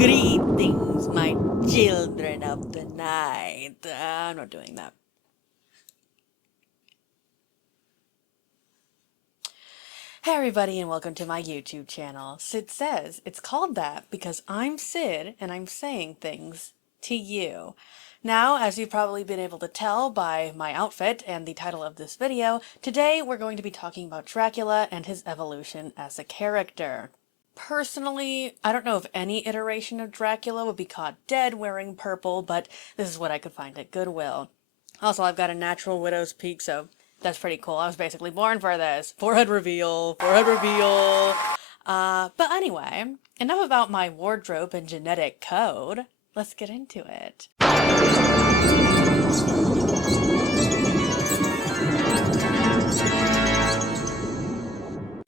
Greetings, my children of the night. I'm not doing that. Hey everybody, and welcome to my YouTube channel. Sid Says. It's called that because I'm Sid and I'm saying things to you. Now, as you've probably been able to tell by my outfit and the title of this video, today we're going to be talking about Dracula and his evolution as a character. Personally, I don't know if any iteration of Dracula would be caught dead wearing purple, but this is what I could find at Goodwill. Also, I've got a natural widow's peak, so that's pretty cool. I was basically born for this. Forehead reveal, forehead reveal. But anyway, enough about my wardrobe and genetic code. Let's get into it.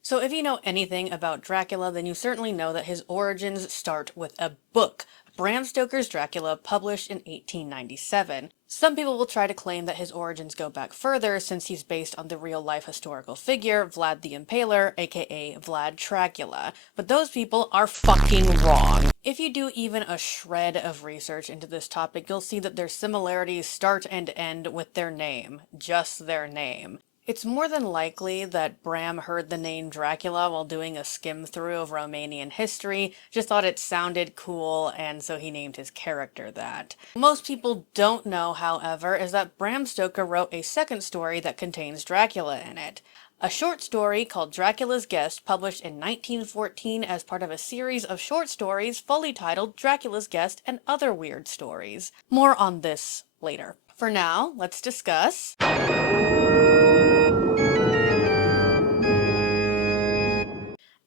So if you know anything about Dracula, then you certainly know that his origins start with a book, Bram Stoker's Dracula, published in 1897. Some people will try to claim that his origins go back further since he's based on the real-life historical figure, Vlad the Impaler, aka Vlad Dracula. But those people are fucking wrong. If you do even a shred of research into this topic, you'll see that their similarities start and end with their name. Just their name. It's more than likely that Bram heard the name Dracula while doing a skim-through of Romanian history, just thought it sounded cool, and so he named his character that. What most people don't know, however, is that Bram Stoker wrote a second story that contains Dracula in it. A short story called Dracula's Guest, published in 1914 as part of a series of short stories fully titled Dracula's Guest and Other Weird Stories. More on this later. For now, let's discuss...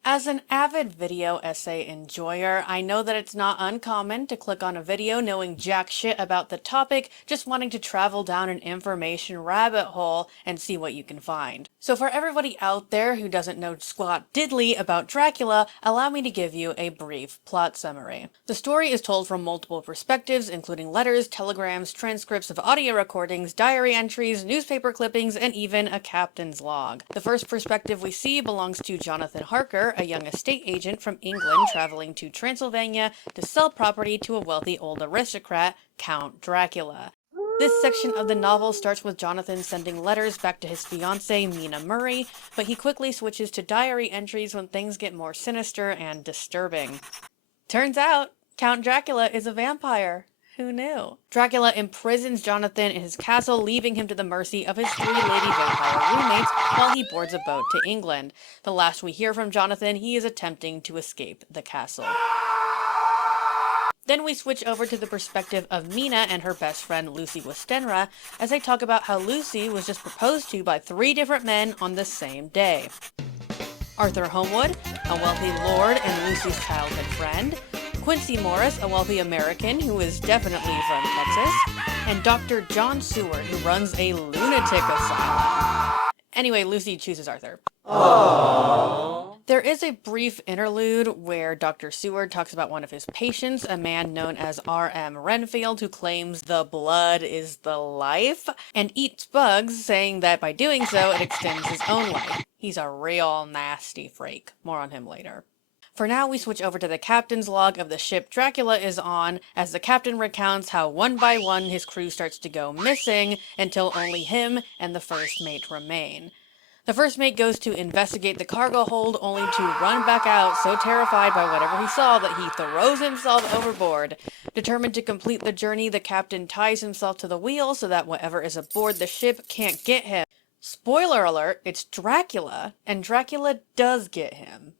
As an avid video essay enjoyer, I know that it's not uncommon to click on a video knowing jack shit about the topic, just wanting to travel down an information rabbit hole and see what you can find. So for everybody out there who doesn't know squat diddly about Dracula, allow me to give you a brief plot summary. The story is told from multiple perspectives, including letters, telegrams, transcripts of audio recordings, diary entries, newspaper clippings, and even a captain's log. The first perspective we see belongs to Jonathan Harker, a young estate agent from England traveling to Transylvania to sell property to a wealthy old aristocrat, Count Dracula. This section of the novel starts with Jonathan sending letters back to his fiancée, Mina Murray, but he quickly switches to diary entries when things get more sinister and disturbing. Turns out, Count Dracula is a vampire. Who knew? Dracula imprisons Jonathan in his castle, leaving him to the mercy of his three lady vampire roommates while he boards a boat to England. The last we hear from Jonathan, he is attempting to escape the castle. Then we switch over to the perspective of Mina and her best friend Lucy Westenra as they talk about how Lucy was just proposed to by 3 different men on the same day. Arthur Homewood, a wealthy lord and Lucy's childhood friend, Quincy Morris, a wealthy American who is definitely from Texas, and Dr. John Seward, who runs a lunatic asylum. Anyway, Lucy chooses Arthur. Aww. There is a brief interlude where Dr. Seward talks about one of his patients, a man known as R.M. Renfield, who claims the blood is the life, and eats bugs, saying that by doing so, it extends his own life. He's a real nasty freak. More on him later. For now, we switch over to the captain's log of the ship Dracula is on, as the captain recounts how one by one his crew starts to go missing until only him and the first mate remain. The first mate goes to investigate the cargo hold only to run back out so terrified by whatever he saw that he throws himself overboard. Determined to complete the journey, the captain ties himself to the wheel so that whatever is aboard the ship can't get him. Spoiler alert, it's Dracula, and Dracula does get him.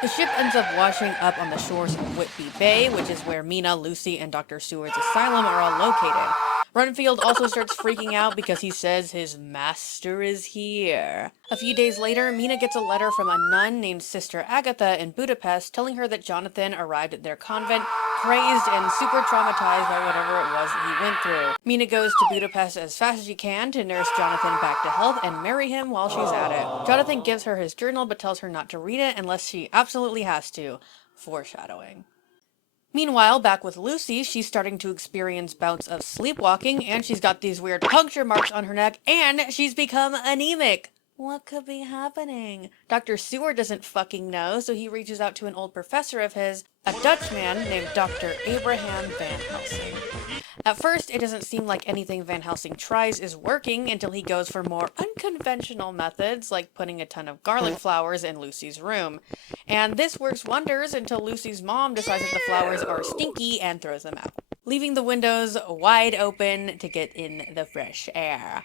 The ship ends up washing up on the shores of Whitby Bay, which is where Mina, Lucy, and Dr. Seward's asylum are all located. Renfield also starts freaking out because he says his master is here. A few days later, Mina gets a letter from a nun named Sister Agatha in Budapest telling her that Jonathan arrived at their convent, crazed and super traumatized by whatever it was he went through. Mina goes to Budapest as fast as she can to nurse Jonathan back to health and marry him while she's at it. Jonathan gives her his journal but tells her not to read it unless she absolutely has to. Foreshadowing. Meanwhile, back with Lucy, she's starting to experience bouts of sleepwalking, and she's got these weird puncture marks on her neck, and she's become anemic. What could be happening? Dr. Seward doesn't fucking know, so he reaches out to an old professor of his, a Dutchman named Dr. Abraham Van Helsing. At first, it doesn't seem like anything Van Helsing tries is working until he goes for more unconventional methods, like putting a ton of garlic flowers in Lucy's room. And this works wonders until Lucy's mom decides that the flowers are stinky and throws them out, leaving the windows wide open to get in the fresh air.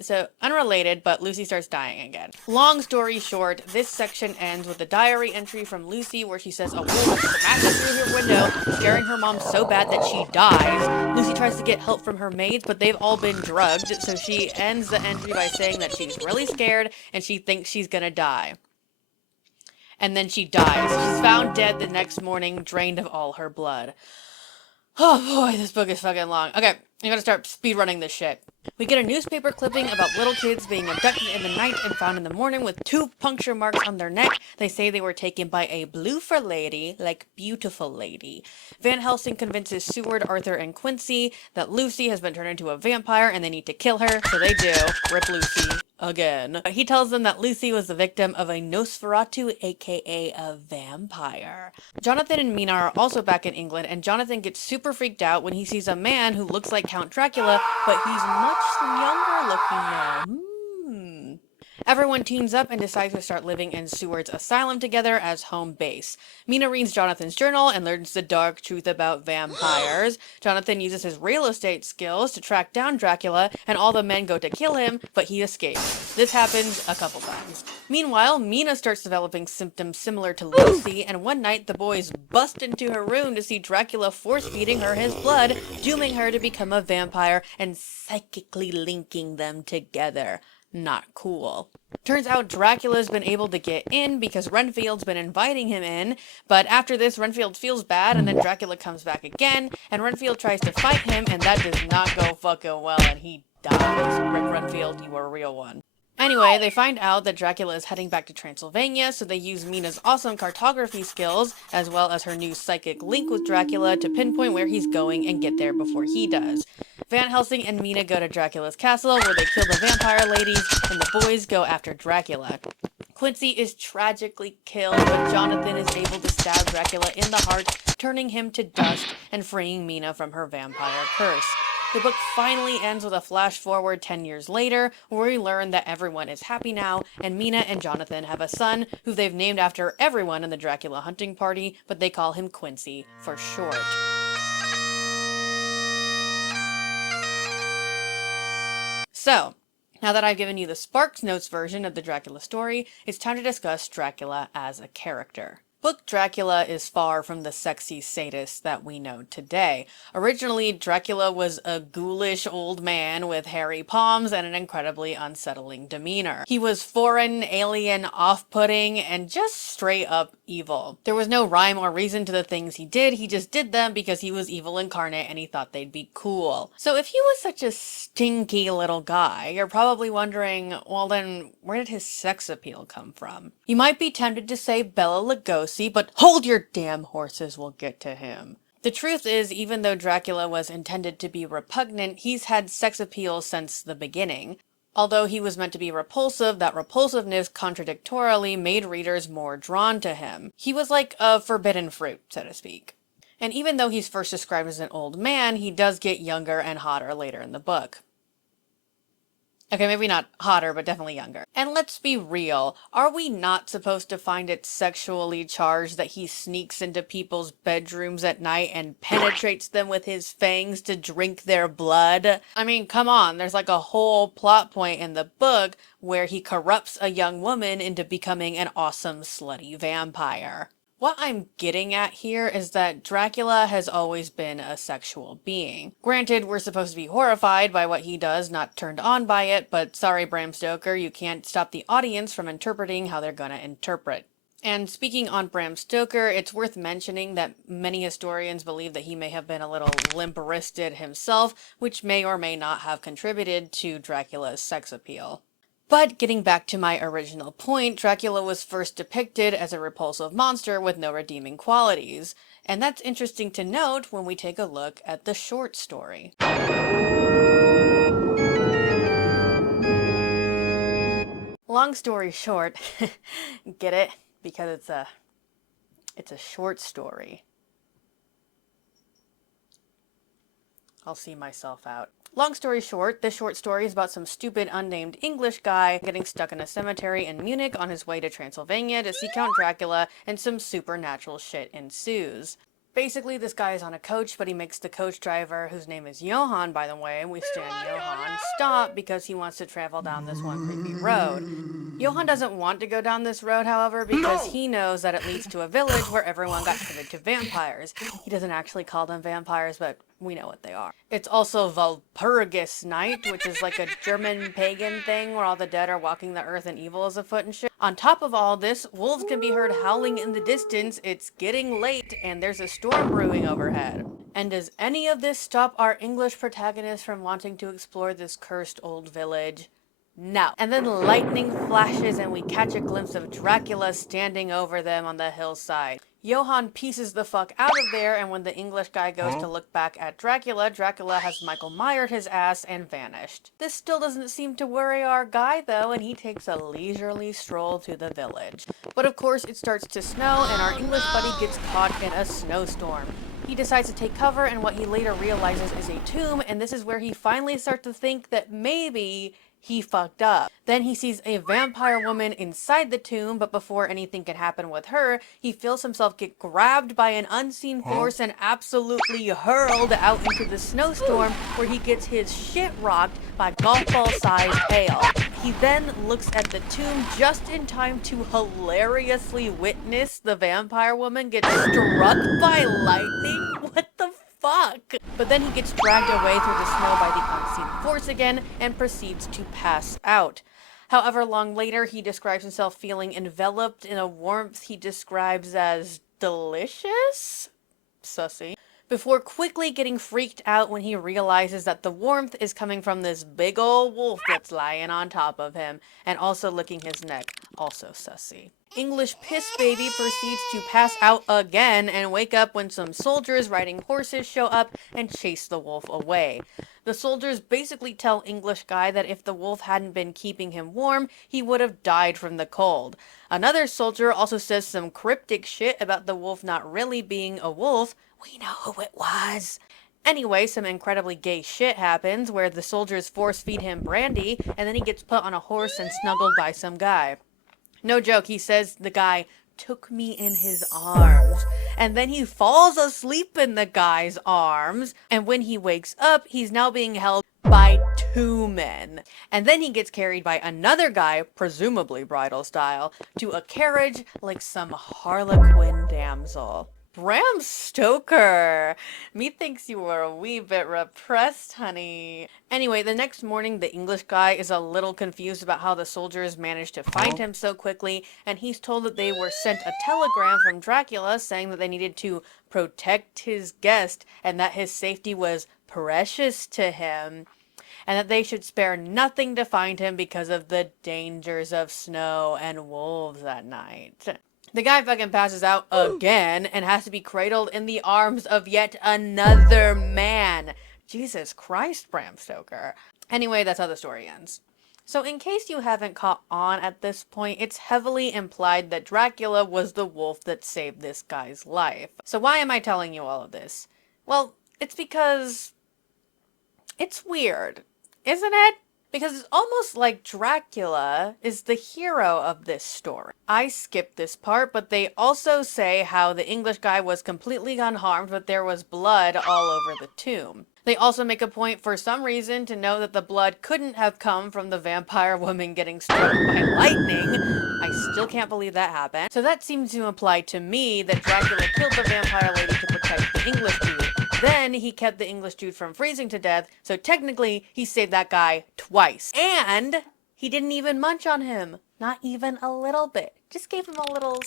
So unrelated, but Lucy starts dying again. Long story short, this section ends with a diary entry from Lucy where she says a wolf smashes through her window, scaring her mom so bad that she dies. Lucy tries to get help from her maids, but they've all been drugged, so she ends the entry by saying that she's really scared and she thinks she's gonna die. And then she dies. She's found dead the next morning, drained of all her blood. Oh boy, this book is fucking long. Okay, I gotta start speedrunning this shit. We get a newspaper clipping about little kids being abducted in the night and found in the morning with 2 puncture marks on their neck. They say they were taken by a bloofer lady, like beautiful lady. Van Helsing convinces Seward, Arthur, and Quincy that Lucy has been turned into a vampire and they need to kill her, so they do. Rip Lucy. Again. He tells them that Lucy was the victim of a Nosferatu, aka a vampire. Jonathan and Mina are also back in England, and Jonathan gets super freaked out when he sees a man who looks like Count Dracula, but he's much younger looking now. Everyone teams up and decides to start living in Seward's asylum together as home base. Mina reads Jonathan's journal and learns the dark truth about vampires. Jonathan uses his real estate skills to track down Dracula, and all the men go to kill him, but he escapes. This happens a couple times. Meanwhile, Mina starts developing symptoms similar to Lucy, and one night the boys bust into her room to see Dracula force-feeding her his blood, dooming her to become a vampire and psychically linking them together. Not cool. Turns out Dracula's been able to get in because Renfield's been inviting him in, but after this Renfield feels bad and then Dracula comes back again, and Renfield tries to fight him and that does not go fucking well and he dies. Rip Renfield, you were a real one. Anyway, they find out that Dracula is heading back to Transylvania, so they use Mina's awesome cartography skills, as well as her new psychic link with Dracula to pinpoint where he's going and get there before he does. Van Helsing and Mina go to Dracula's castle, where they kill the vampire ladies, and the boys go after Dracula. Quincy is tragically killed, but Jonathan is able to stab Dracula in the heart, turning him to dust and freeing Mina from her vampire curse. The book finally ends with a flash forward 10 years later, where we learn that everyone is happy now, and Mina and Jonathan have a son, who they've named after everyone in the Dracula hunting party, but they call him Quincy for short. So, now that I've given you the Sparks Notes version of the Dracula story, it's time to discuss Dracula as a character. Book Dracula is far from the sexy sadist that we know today. Originally, Dracula was a ghoulish old man with hairy palms and an incredibly unsettling demeanor. He was foreign, alien, off-putting, and just straight up evil. There was no rhyme or reason to the things he just did them because he was evil incarnate and he thought they'd be cool. So if he was such a stinky little guy, you're probably wondering, well then, where did his sex appeal come from? You might be tempted to say Bela Lugosi, but hold your damn horses, we'll get to him. The truth is, even though Dracula was intended to be repugnant, he's had sex appeal since the beginning. Although he was meant to be repulsive, that repulsiveness contradictorily made readers more drawn to him. He was like a forbidden fruit, so to speak. And even though he's first described as an old man, he does get younger and hotter later in the book. Okay, maybe not hotter, but definitely younger. And let's be real, are we not supposed to find it sexually charged that he sneaks into people's bedrooms at night and penetrates them with his fangs to drink their blood? I mean, come on, there's like a whole plot point in the book where he corrupts a young woman into becoming an awesome slutty vampire. What I'm getting at here is that Dracula has always been a sexual being. Granted, we're supposed to be horrified by what he does, not turned on by it, but sorry Bram Stoker, you can't stop the audience from interpreting how they're gonna interpret. And speaking on Bram Stoker, it's worth mentioning that many historians believe that he may have been a little limp-wristed himself, which may or may not have contributed to Dracula's sex appeal. But getting back to my original point, Dracula was first depicted as a repulsive monster with no redeeming qualities. And that's interesting to note when we take a look at the short story. Long story short, get it? Because it's a short story. I'll see myself out. Long story short, this short story is about some stupid unnamed English guy getting stuck in a cemetery in Munich on his way to Transylvania to see Count Dracula, and some supernatural shit ensues. Basically, this guy is on a coach, but he makes the coach driver, whose name is Johann, by the way, we stand Johann, stop because he wants to travel down this one creepy road. Johann doesn't want to go down this road, however, because he knows that it leads to a village where everyone got turned into vampires. He doesn't actually call them vampires, but we know what they are. It's also Walpurgis Night, which is like a German pagan thing where all the dead are walking the earth and evil is afoot and shit. On top of all this, wolves can be heard howling in the distance, it's getting late, and there's a storm brewing overhead. And does any of this stop our English protagonist from wanting to explore this cursed old village? No. And then lightning flashes and we catch a glimpse of Dracula standing over them on the hillside. Johann pieces the fuck out of there, and when the English guy goes to look back at Dracula, Dracula has Michael Myered his ass and vanished. This still doesn't seem to worry our guy though, and he takes a leisurely stroll to the village. But of course it starts to snow and our English buddy gets caught in a snowstorm. He decides to take cover in what he later realizes is a tomb, and this is where he finally starts to think that maybe he fucked up. Then he sees a vampire woman inside the tomb, but before anything can happen with her, he feels himself get grabbed by an unseen force and absolutely hurled out into the snowstorm, where he gets his shit rocked by golf ball sized hail. He then looks at the tomb just in time to hilariously witness the vampire woman get struck by lightning. What the fuck? But then he gets dragged away through the snow by the unseen force again and proceeds to pass out. However long later, he describes himself feeling enveloped in a warmth he describes as delicious? Sussy. Before quickly getting freaked out when he realizes that the warmth is coming from this big ol' wolf that's lying on top of him and also licking his neck. Also sussy. English piss baby proceeds to pass out again and wake up when some soldiers riding horses show up and chase the wolf away. The soldiers basically tell English guy that if the wolf hadn't been keeping him warm, he would have died from the cold. Another soldier also says some cryptic shit about the wolf not really being a wolf. We know who it was. Anyway, some incredibly gay shit happens where the soldiers force feed him brandy and then he gets put on a horse and snuggled by some guy. No joke, he says the guy took me in his arms. And then he falls asleep in the guy's arms. And when he wakes up, he's now being held by two men. And then he gets carried by another guy, presumably bridal style, to a carriage like some harlequin damsel. Bram Stoker! Methinks you were a wee bit repressed, honey. Anyway, the next morning, the English guy is a little confused about how the soldiers managed to find him so quickly, and he's told that they were sent a telegram from Dracula saying that they needed to protect his guest and that his safety was precious to him, and that they should spare nothing to find him because of the dangers of snow and wolves at night. The guy fucking passes out again and has to be cradled in the arms of yet another man. Jesus Christ, Bram Stoker. Anyway, that's how the story ends. So in case you haven't caught on at this point, it's heavily implied that Dracula was the wolf that saved this guy's life. So why am I telling you all of this? Well, it's because it's weird, isn't it? Because it's almost like Dracula is the hero of this story. I skipped this part, but they also say how the English guy was completely unharmed, but there was blood all over the tomb. They also make a point for some reason to know that the blood couldn't have come from the vampire woman getting struck by lightning. I still can't believe that happened. So that seems to imply to me that Dracula killed the vampire lady to protect the English dude. Then he kept the English dude from freezing to death, so technically he saved that guy twice. And he didn't even munch on him. Not even a little bit. Just gave him a little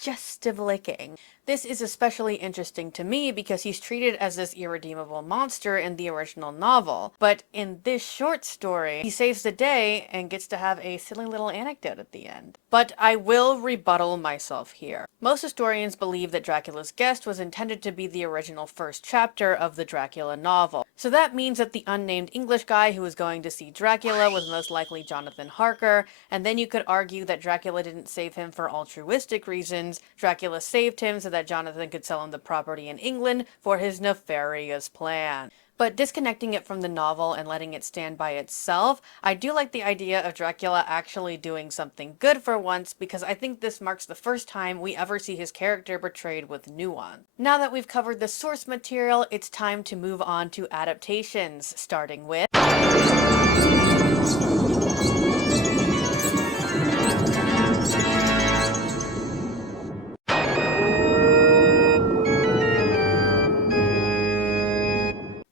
digestive licking. This is especially interesting to me because he's treated as this irredeemable monster in the original novel, but in this short story, he saves the day and gets to have a silly little anecdote at the end. But I will rebuttal myself here. Most historians believe that Dracula's guest was intended to be the original first chapter of the Dracula novel. So that means that the unnamed English guy who was going to see Dracula was most likely Jonathan Harker, and then you could argue that Dracula didn't save him for altruistic reasons. Dracula saved him so that Jonathan could sell him the property in England for his nefarious plan. But disconnecting it from the novel and letting it stand by itself, I do like the idea of Dracula actually doing something good for once, because I think this marks the first time we ever see his character portrayed with nuance. Now that we've covered the source material, it's time to move on to adaptations, starting with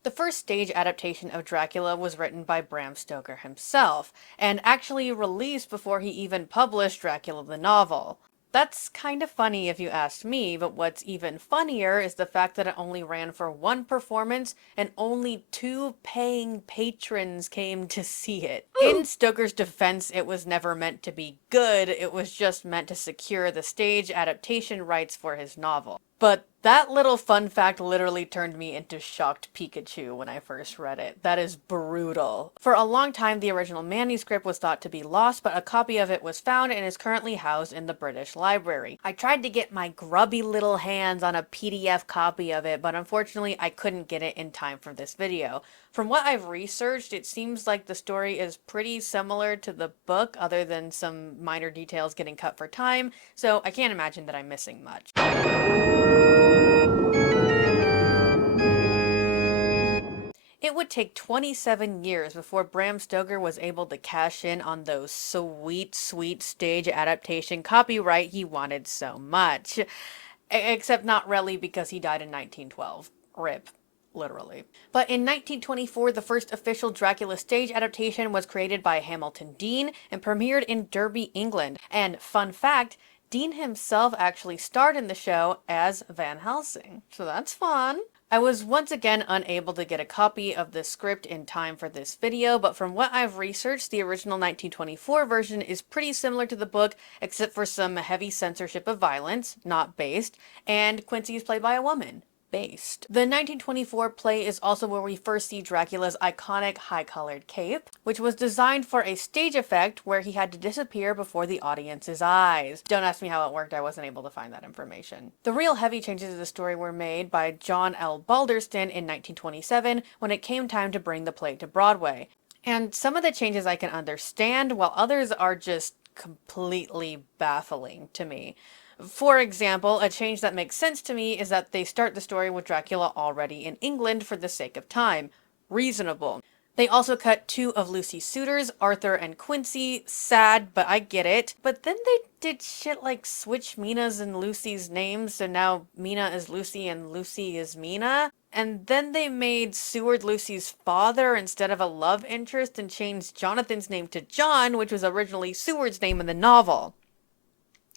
the first stage adaptation of Dracula was written by Bram Stoker himself, and actually released before he even published Dracula the novel. That's kind of funny if you asked me, but what's even funnier is the fact that it only ran for one performance and only 2 paying patrons came to see it. In Stoker's defense, it was never meant to be good, it was just meant to secure the stage adaptation rights for his novel. But that little fun fact literally turned me into shocked Pikachu when I first read it. That is brutal. For a long time, the original manuscript was thought to be lost, but a copy of it was found and is currently housed in the British Library. I tried to get my grubby little hands on a PDF copy of it, but unfortunately I couldn't get it in time for this video. From what I've researched, it seems like the story is pretty similar to the book, other than some minor details getting cut for time, so I can't imagine that I'm missing much. It would take 27 years before Bram Stoker was able to cash in on those sweet, sweet stage adaptation copyright he wanted so much. Except not really, because he died in 1912. RIP. Literally. But in 1924, the first official Dracula stage adaptation was created by Hamilton Dean and premiered in Derby, England. And fun fact, Dean himself actually starred in the show as Van Helsing. So that's fun. I was once again unable to get a copy of the script in time for this video, but from what I've researched, the original 1924 version is pretty similar to the book, except for some heavy censorship of violence, not based, and Quincy is played by a woman. Based. The 1924 play is also where we first see Dracula's iconic high-collared cape, which was designed for a stage effect where he had to disappear before the audience's eyes. Don't ask me how it worked, I wasn't able to find that information. The real heavy changes to the story were made by John L. Balderston in 1927 when it came time to bring the play to Broadway. And some of the changes I can understand, while others are just completely baffling to me. For example, a change that makes sense to me is that they start the story with Dracula already in England for the sake of time. Reasonable. They also cut 2 of Lucy's suitors, Arthur and Quincy. Sad, but I get it. But then they did shit like switch Mina's and Lucy's names, so now Mina is Lucy and Lucy is Mina. And then they made Seward Lucy's father instead of a love interest and changed Jonathan's name to John, which was originally Seward's name in the novel.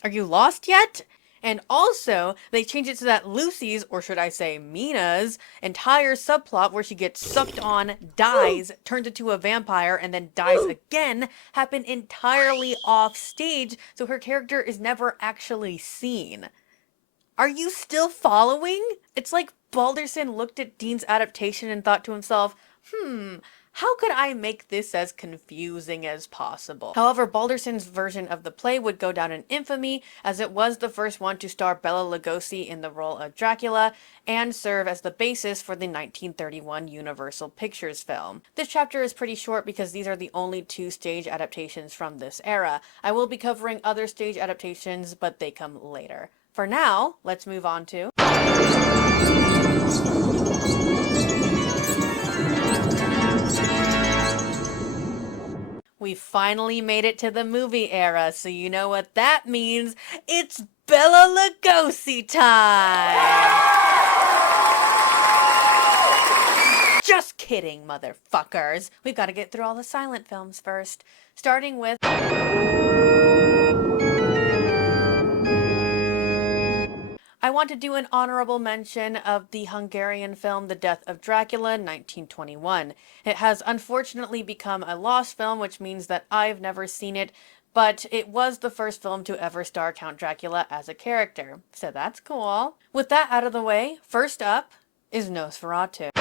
Are you lost yet? And also, they changed it so that Lucy's, or should I say Mina's, entire subplot where she gets sucked on, dies, turns into a vampire, and then dies again, happened entirely off stage, so her character is never actually seen. Are you still following? It's like Balderson looked at Dean's adaptation and thought to himself, how could I make this as confusing as possible? However, Balderson's version of the play would go down in infamy, as it was the first one to star Bela Lugosi in the role of Dracula, and serve as the basis for the 1931 Universal Pictures film. This chapter is pretty short because these are the only 2 stage adaptations from this era. I will be covering other stage adaptations, but they come later. For now, let's move on to... We finally made it to the movie era, so you know what that means. It's Bela Lugosi time! Just kidding, motherfuckers. We've got to get through all the silent films first, starting with... I want to do an honorable mention of the Hungarian film The Death of Dracula, 1921. It has unfortunately become a lost film, which means that I've never seen it, but it was the first film to ever star Count Dracula as a character, so that's cool. With that out of the way, first up is Nosferatu.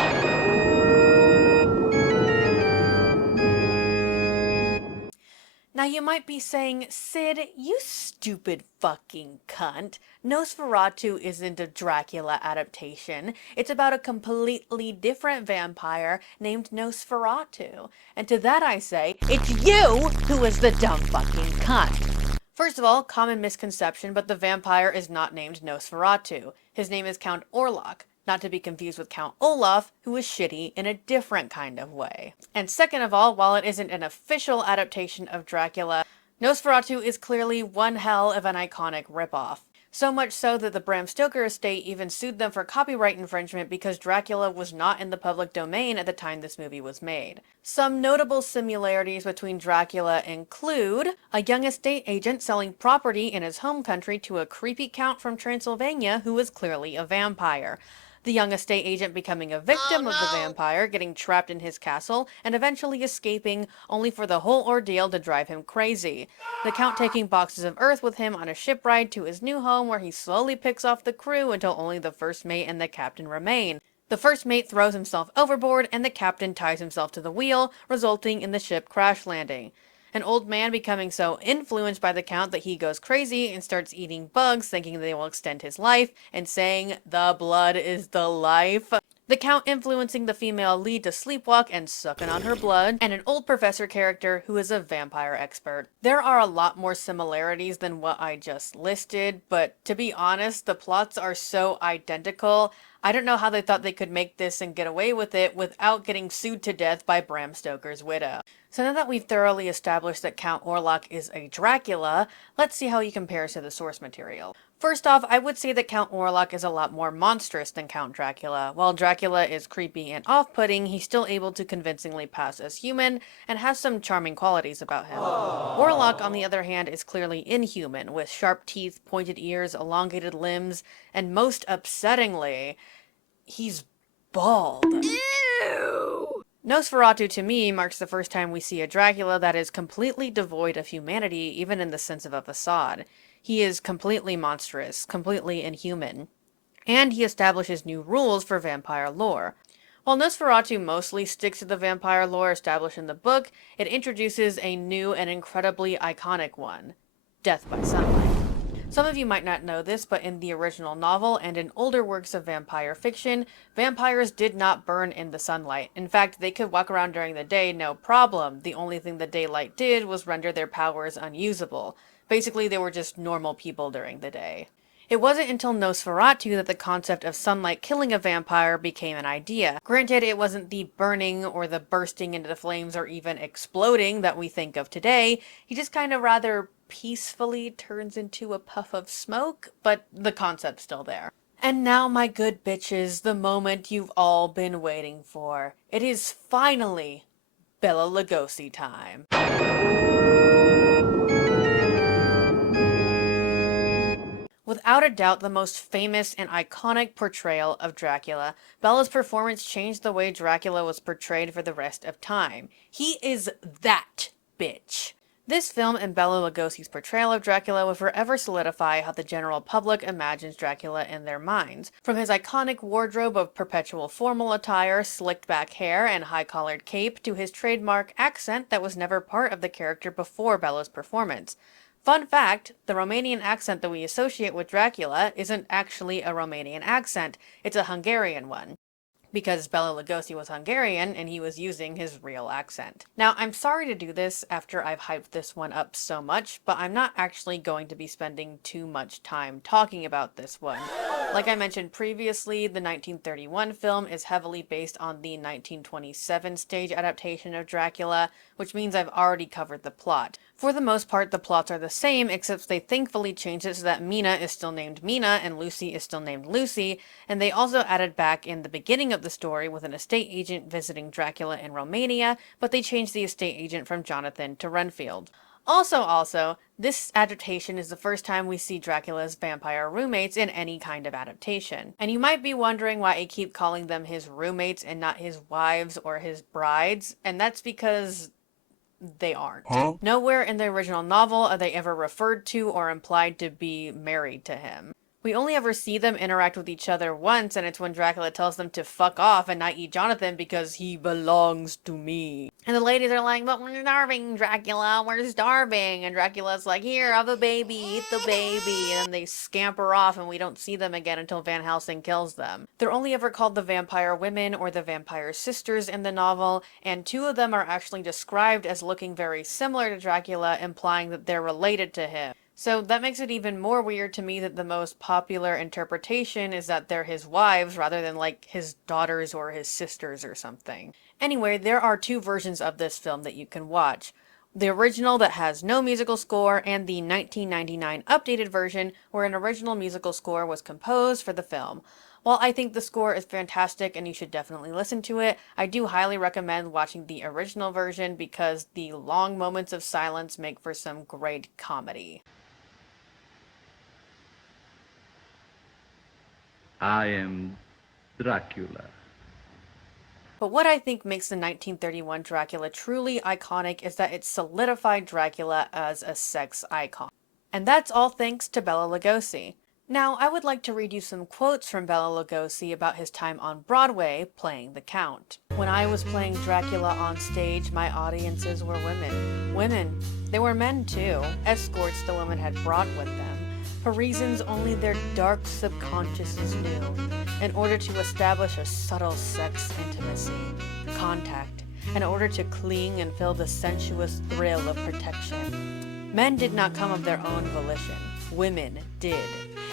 Now you might be saying, Sid, you stupid fucking cunt. Nosferatu isn't a Dracula adaptation. It's about a completely different vampire named Nosferatu. And to that I say, it's you who is the dumb fucking cunt. First of all, common misconception, but the vampire is not named Nosferatu. His name is Count Orlok. Not to be confused with Count Olaf, who is shitty in a different kind of way. And second of all, while it isn't an official adaptation of Dracula, Nosferatu is clearly one hell of an iconic ripoff. So much so that the Bram Stoker estate even sued them for copyright infringement because Dracula was not in the public domain at the time this movie was made. Some notable similarities between Dracula include a young estate agent selling property in his home country to a creepy count from Transylvania who was clearly a vampire. The young estate agent becoming a victim of the vampire, getting trapped in his castle, and eventually escaping, only for the whole ordeal to drive him crazy. The Count taking boxes of earth with him on a ship ride to his new home where he slowly picks off the crew until only the first mate and the captain remain. The first mate throws himself overboard and the captain ties himself to the wheel, resulting in the ship crash landing. An old man becoming so influenced by the Count that he goes crazy and starts eating bugs, thinking they will extend his life, and saying, "The blood is the life." The Count influencing the female lead to sleepwalk and sucking on her blood, and an old professor character who is a vampire expert. There are a lot more similarities than what I just listed, but to be honest, the plots are so identical, I don't know how they thought they could make this and get away with it without getting sued to death by Bram Stoker's widow. So now that we've thoroughly established that Count Orlok is a Dracula, let's see how he compares to the source material. First off, I would say that Count Orlok is a lot more monstrous than Count Dracula. While Dracula is creepy and off-putting, he's still able to convincingly pass as human and has some charming qualities about him. Orlok, on the other hand, is clearly inhuman, with sharp teeth, pointed ears, elongated limbs, and most upsettingly, he's bald. Ew! Nosferatu, to me, marks the first time we see a Dracula that is completely devoid of humanity, even in the sense of a facade. He is completely monstrous, completely inhuman. And he establishes new rules for vampire lore. While Nosferatu mostly sticks to the vampire lore established in the book, it introduces a new and incredibly iconic one: death by sunlight. Some of you might not know this, but in the original novel and in older works of vampire fiction, vampires did not burn in the sunlight. In fact, they could walk around during the day, no problem. The only thing the daylight did was render their powers unusable. Basically, they were just normal people during the day. It wasn't until Nosferatu that the concept of sunlight killing a vampire became an idea. Granted, it wasn't the burning or the bursting into the flames or even exploding that we think of today. He just kind of rather peacefully turns into a puff of smoke, but the concept's still there. And now, my good bitches, the moment you've all been waiting for. It is finally Bela Lugosi time. Without a doubt, the most famous and iconic portrayal of Dracula, Bela's performance changed the way Dracula was portrayed for the rest of time. He is that bitch. This film and Bela Lugosi's portrayal of Dracula will forever solidify how the general public imagines Dracula in their minds. From his iconic wardrobe of perpetual formal attire, slicked back hair, and high-collared cape, to his trademark accent that was never part of the character before Bela's performance. Fun fact, the Romanian accent that we associate with Dracula isn't actually a Romanian accent, it's a Hungarian one. Because Bela Lugosi was Hungarian and he was using his real accent. Now, I'm sorry to do this after I've hyped this one up so much, but I'm not actually going to be spending too much time talking about this one. Like I mentioned previously, the 1931 film is heavily based on the 1927 stage adaptation of Dracula, which means I've already covered the plot. For the most part, the plots are the same, except they thankfully changed it so that Mina is still named Mina and Lucy is still named Lucy, and they also added back in the beginning of the story with an estate agent visiting Dracula in Romania, but they changed the estate agent from Jonathan to Renfield. Also, this adaptation is the first time we see Dracula's vampire roommates in any kind of adaptation. And you might be wondering why I keep calling them his roommates and not his wives or his brides, and that's because they aren't. Huh? Nowhere in the original novel are they ever referred to or implied to be married to him. We only ever see them interact with each other once, and it's when Dracula tells them to fuck off and not eat Jonathan because he belongs to me. And the ladies are like, but we're starving, Dracula, we're starving. And Dracula's like, here, have a baby, eat the baby. And then they scamper off and we don't see them again until Van Helsing kills them. They're only ever called the vampire women or the vampire sisters in the novel, and two of them are actually described as looking very similar to Dracula, implying that they're related to him. So that makes it even more weird to me that the most popular interpretation is that they're his wives rather than like his daughters or his sisters or something. Anyway, there are two versions of this film that you can watch. The original that has no musical score and the 1999 updated version where an original musical score was composed for the film. While I think the score is fantastic and you should definitely listen to it, I do highly recommend watching the original version because the long moments of silence make for some great comedy. I am Dracula. But what I think makes the 1931 Dracula truly iconic is that it solidified Dracula as a sex icon. And that's all thanks to Bela Lugosi. Now, I would like to read you some quotes from Bela Lugosi about his time on Broadway playing the Count. When I was playing Dracula on stage, my audiences were women. Women. They were men too, escorts the women had brought with them, for reasons only their dark subconsciouses knew, in order to establish a subtle sex intimacy, contact, in order to cling and feel the sensuous thrill of protection. Men did not come of their own volition. Women did.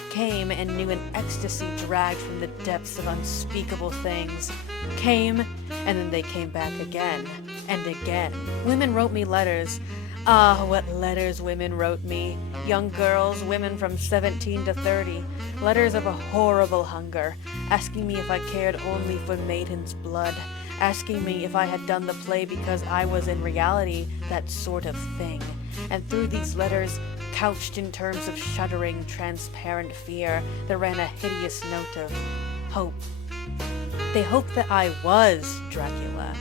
Came and knew an ecstasy dragged from the depths of unspeakable things. Came, and then they came back again, and again. Women wrote me letters. Ah, what letters women wrote me. Young girls, women from 17 to 30. Letters of a horrible hunger, asking me if I cared only for maiden's blood, asking me if I had done the play because I was in reality that sort of thing. And through these letters, couched in terms of shuddering, transparent fear, there ran a hideous note of hope. They hoped that I was Dracula.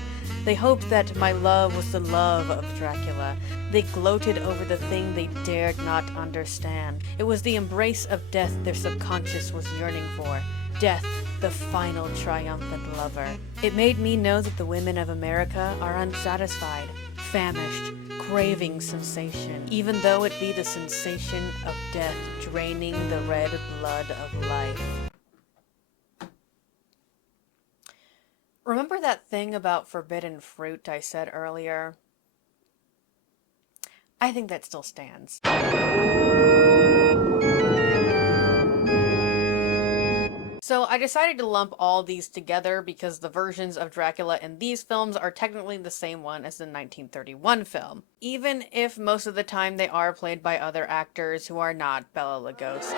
They hoped that my love was the love of Dracula. They gloated over the thing they dared not understand. It was the embrace of death their subconscious was yearning for. Death, the final triumphant lover. It made me know that the women of America are unsatisfied, famished, craving sensation, even though it be the sensation of death draining the red blood of life. Remember that thing about forbidden fruit I said earlier? I think that still stands. So I decided to lump all these together because the versions of Dracula in these films are technically the same one as the 1931 film, even if most of the time they are played by other actors who are not Bela Lugosi.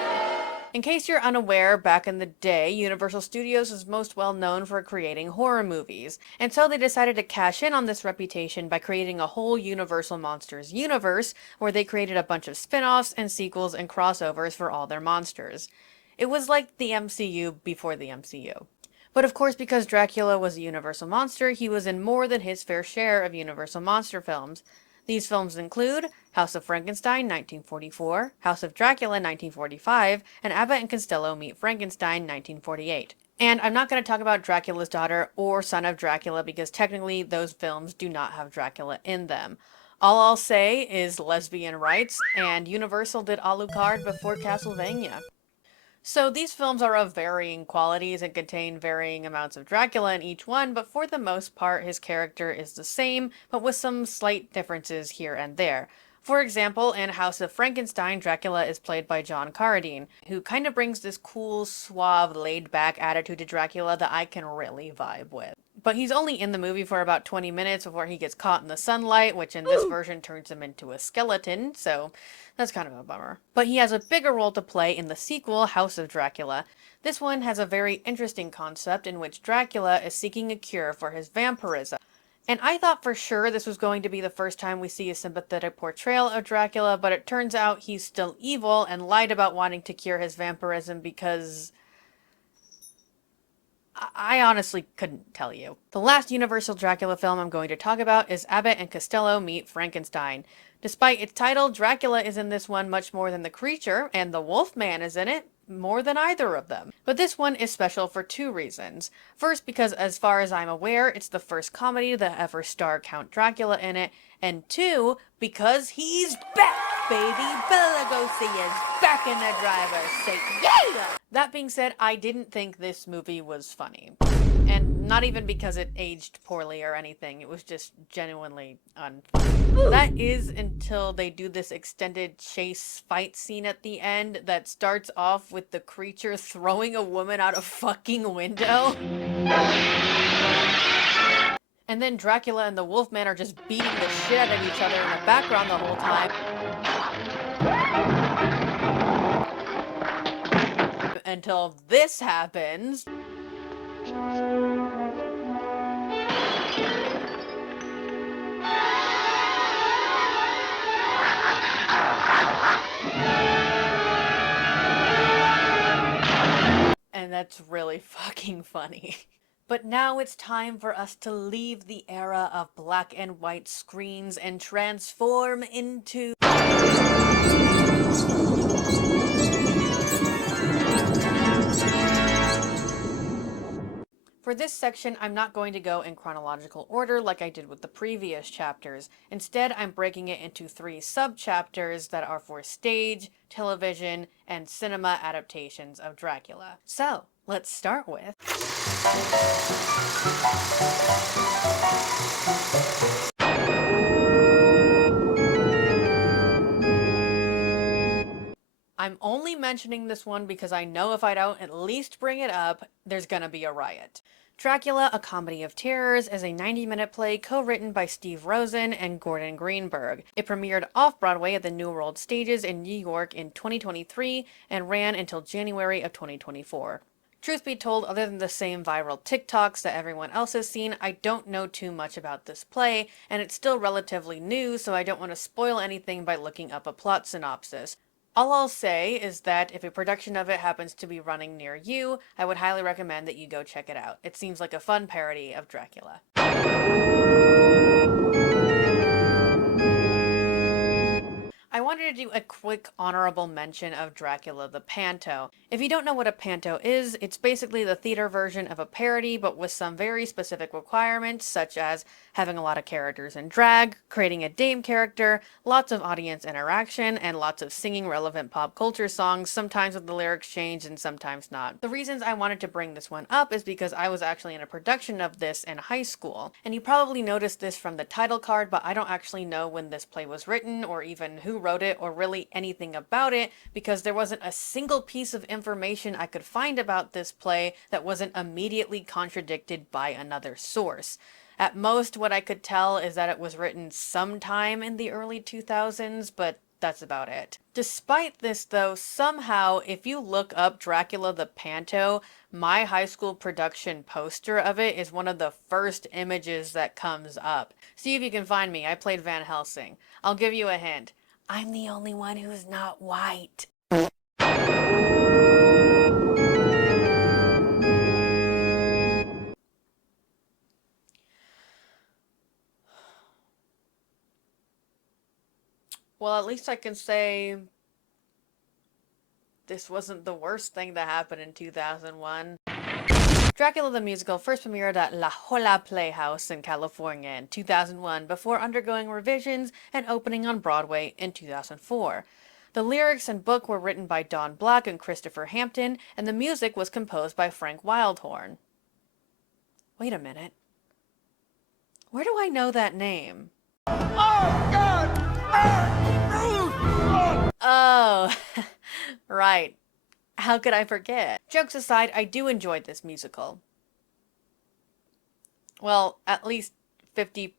In case you're unaware, back in the day, Universal Studios was most well known for creating horror movies, and so they decided to cash in on this reputation by creating a whole Universal Monsters universe, where they created a bunch of spin-offs and sequels and crossovers for all their monsters. It was like the MCU before the MCU. But of course, because Dracula was a Universal monster, he was in more than his fair share of Universal monster films. These films include House of Frankenstein, 1944, House of Dracula, 1945, and Abbott and Costello Meet Frankenstein, 1948. And I'm not going to talk about Dracula's Daughter or Son of Dracula because technically those films do not have Dracula in them. All I'll say is lesbian rights, and Universal did Alucard before Castlevania. So these films are of varying qualities and contain varying amounts of Dracula in each one, but for the most part his character is the same, but with some slight differences here and there. For example, in House of Frankenstein, Dracula is played by John Carradine, who kind of brings this cool, suave, laid-back attitude to Dracula that I can really vibe with. But he's only in the movie for about 20 minutes before he gets caught in the sunlight, which in this version turns him into a skeleton, so that's kind of a bummer. But he has a bigger role to play in the sequel, House of Dracula. This one has a very interesting concept in which Dracula is seeking a cure for his vampirism. And I thought for sure this was going to be the first time we see a sympathetic portrayal of Dracula, but it turns out he's still evil and lied about wanting to cure his vampirism because I honestly couldn't tell you. The last Universal Dracula film I'm going to talk about is Abbott and Costello Meet Frankenstein. Despite its title, Dracula is in this one much more than the creature, and the Wolfman is in it more than either of them. But this one is special for two reasons. First, because as far as I'm aware, it's the first comedy that ever starred Count Dracula in it, and two, because he's back, baby! Bela Lugosi is back in the driver's seat, yeah! That being said, I didn't think this movie was funny. And not even because it aged poorly or anything, it was just genuinely unfunny. That is until they do this extended chase fight scene at the end that starts off with the creature throwing a woman out a fucking window. And then Dracula and the Wolfman are just beating the shit out of each other in the background the whole time. Until this happens. And that's really fucking funny. But now it's time for us to leave the era of black and white screens and transform into... For this section, I'm not going to go in chronological order like I did with the previous chapters. Instead, I'm breaking it into 3 sub-chapters that are for stage, television, and cinema adaptations of Dracula. So, let's start with... I'm only mentioning this one because I know if I don't at least bring it up, there's gonna be a riot. Dracula, A Comedy of Terrors is a 90-minute play co-written by Steve Rosen and Gordon Greenberg. It premiered off-Broadway at the New World Stages in New York in 2023 and ran until January of 2024. Truth be told, other than the same viral TikToks that everyone else has seen, I don't know too much about this play, and it's still relatively new, so I don't want to spoil anything by looking up a plot synopsis. All I'll say is that if a production of it happens to be running near you, I would highly recommend that you go check it out. It seems like a fun parody of Dracula. I wanted to do a quick honorable mention of Dracula the Panto. If you don't know what a panto is, it's basically the theater version of a parody, but with some very specific requirements, such as having a lot of characters in drag, creating a dame character, lots of audience interaction, and lots of singing relevant pop culture songs, sometimes with the lyrics changed and sometimes not. The reasons I wanted to bring this one up is because I was actually in a production of this in high school, and you probably noticed this from the title card, but I don't actually know when this play was written, or even who wrote it, or really anything about it, because there wasn't a single piece of information I could find about this play that wasn't immediately contradicted by another source. At most, what I could tell is that it was written sometime in the early 2000s, but that's about it. Despite this, though, somehow, if you look up Dracula the Panto, my high school production poster of it is one of the first images that comes up. See if you can find me. I played Van Helsing. I'll give you a hint. I'm the only one who's not white. Well, at least I can say this wasn't the worst thing that happened in 2001. Dracula the Musical first premiered at La Jolla Playhouse in California in 2001 before undergoing revisions and opening on Broadway in 2004. The lyrics and book were written by Don Black and Christopher Hampton, and the music was composed by Frank Wildhorn. Wait a minute. Where do I know that name? Oh, God! Oh, right. How could I forget? Jokes aside, I do enjoy this musical. Well, at least 50%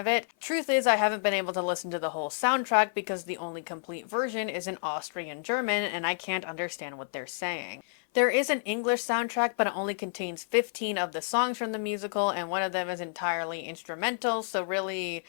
of it. Truth is, I haven't been able to listen to the whole soundtrack because the only complete version is in Austrian German and I can't understand what they're saying. There is an English soundtrack, but it only contains 15 of the songs from the musical, and one of them is entirely instrumental, so really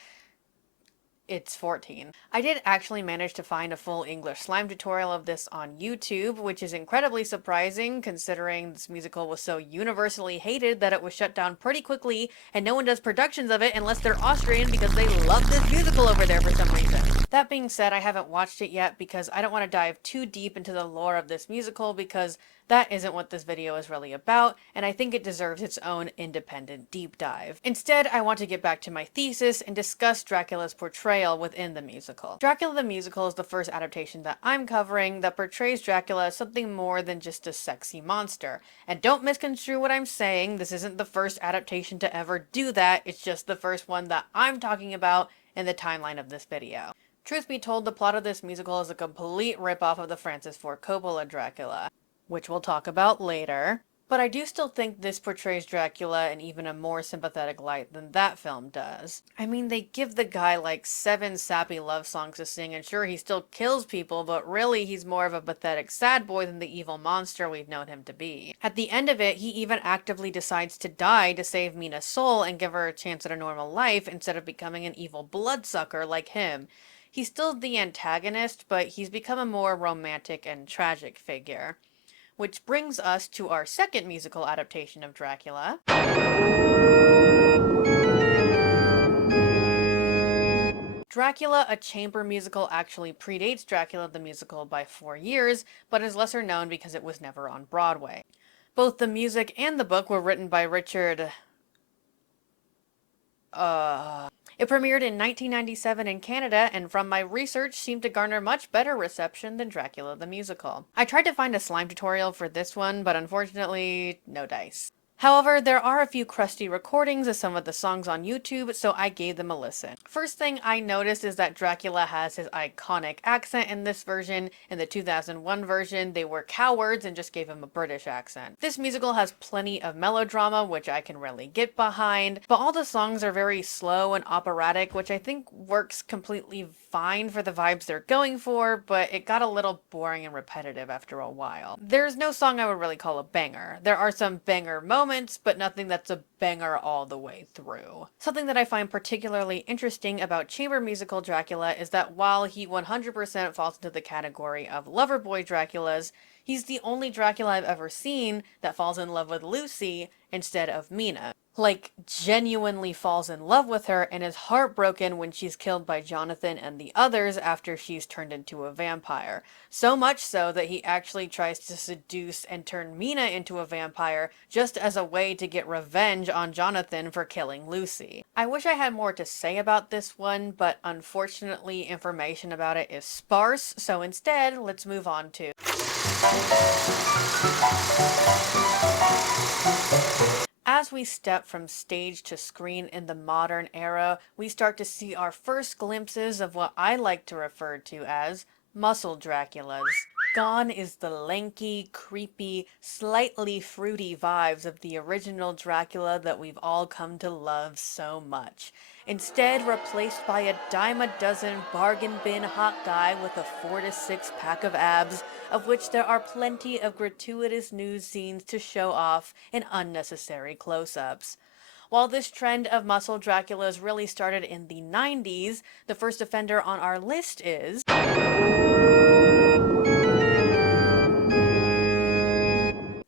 it's 14. I did actually manage to find a full English slime tutorial of this on YouTube, which is incredibly surprising considering this musical was so universally hated that it was shut down pretty quickly, and no one does productions of it unless they're Austrian because they love this musical over there for some reason. That being said, I haven't watched it yet because I don't want to dive too deep into the lore of this musical because that isn't what this video is really about, and I think it deserves its own independent deep dive. Instead, I want to get back to my thesis and discuss Dracula's portrayal within the musical. Dracula the Musical is the first adaptation that I'm covering that portrays Dracula as something more than just a sexy monster. And don't misconstrue what I'm saying, this isn't the first adaptation to ever do that, it's just the first one that I'm talking about in the timeline of this video. Truth be told, the plot of this musical is a complete ripoff of the Francis Ford Coppola Dracula, which we'll talk about later. But I do still think this portrays Dracula in even a more sympathetic light than that film does. I mean, they give the guy like 7 sappy love songs to sing, and sure, he still kills people, but really he's more of a pathetic sad boy than the evil monster we've known him to be. At the end of it, he even actively decides to die to save Mina's soul and give her a chance at a normal life instead of becoming an evil bloodsucker like him. He's still the antagonist, but he's become a more romantic and tragic figure. Which brings us to our second musical adaptation of Dracula, Dracula, a chamber musical, actually predates Dracula the Musical by 4 years, but is lesser known because it was never on Broadway. Both the music and the book were written by Richard... It premiered in 1997 in Canada, and from my research seemed to garner much better reception than Dracula the Musical. I tried to find a slime tutorial for this one, but unfortunately, no dice. However, there are a few crusty recordings of some of the songs on YouTube, so I gave them a listen. First thing I noticed is that Dracula has his iconic accent in this version. In the 2001 version, they were cowards and just gave him a British accent. This musical has plenty of melodrama, which I can really get behind, but all the songs are very slow and operatic, which I think works completely fine for the vibes they're going for, but it got a little boring and repetitive after a while. There's no song I would really call a banger. There are some banger moments, but nothing that's a banger all the way through. Something that I find particularly interesting about chamber musical Dracula is that while he 100% falls into the category of loverboy Draculas, he's the only Dracula I've ever seen that falls in love with Lucy instead of Mina. Like, genuinely falls in love with her and is heartbroken when she's killed by Jonathan and the others after she's turned into a vampire. So much so that he actually tries to seduce and turn Mina into a vampire just as a way to get revenge on Jonathan for killing Lucy. I wish I had more to say about this one, but unfortunately information about it is sparse, so instead, let's move on to... As we step from stage to screen in the modern era, we start to see our first glimpses of what I like to refer to as muscle Draculas. Gone is the lanky, creepy, slightly fruity vibes of the original Dracula that we've all come to love so much. Instead, replaced by a dime-a-dozen bargain bin hot guy with a 4 to 6 pack of abs, of which there are plenty of gratuitous nude scenes to show off and unnecessary close-ups. While this trend of muscle Draculas really started in the 90s, the first offender on our list is...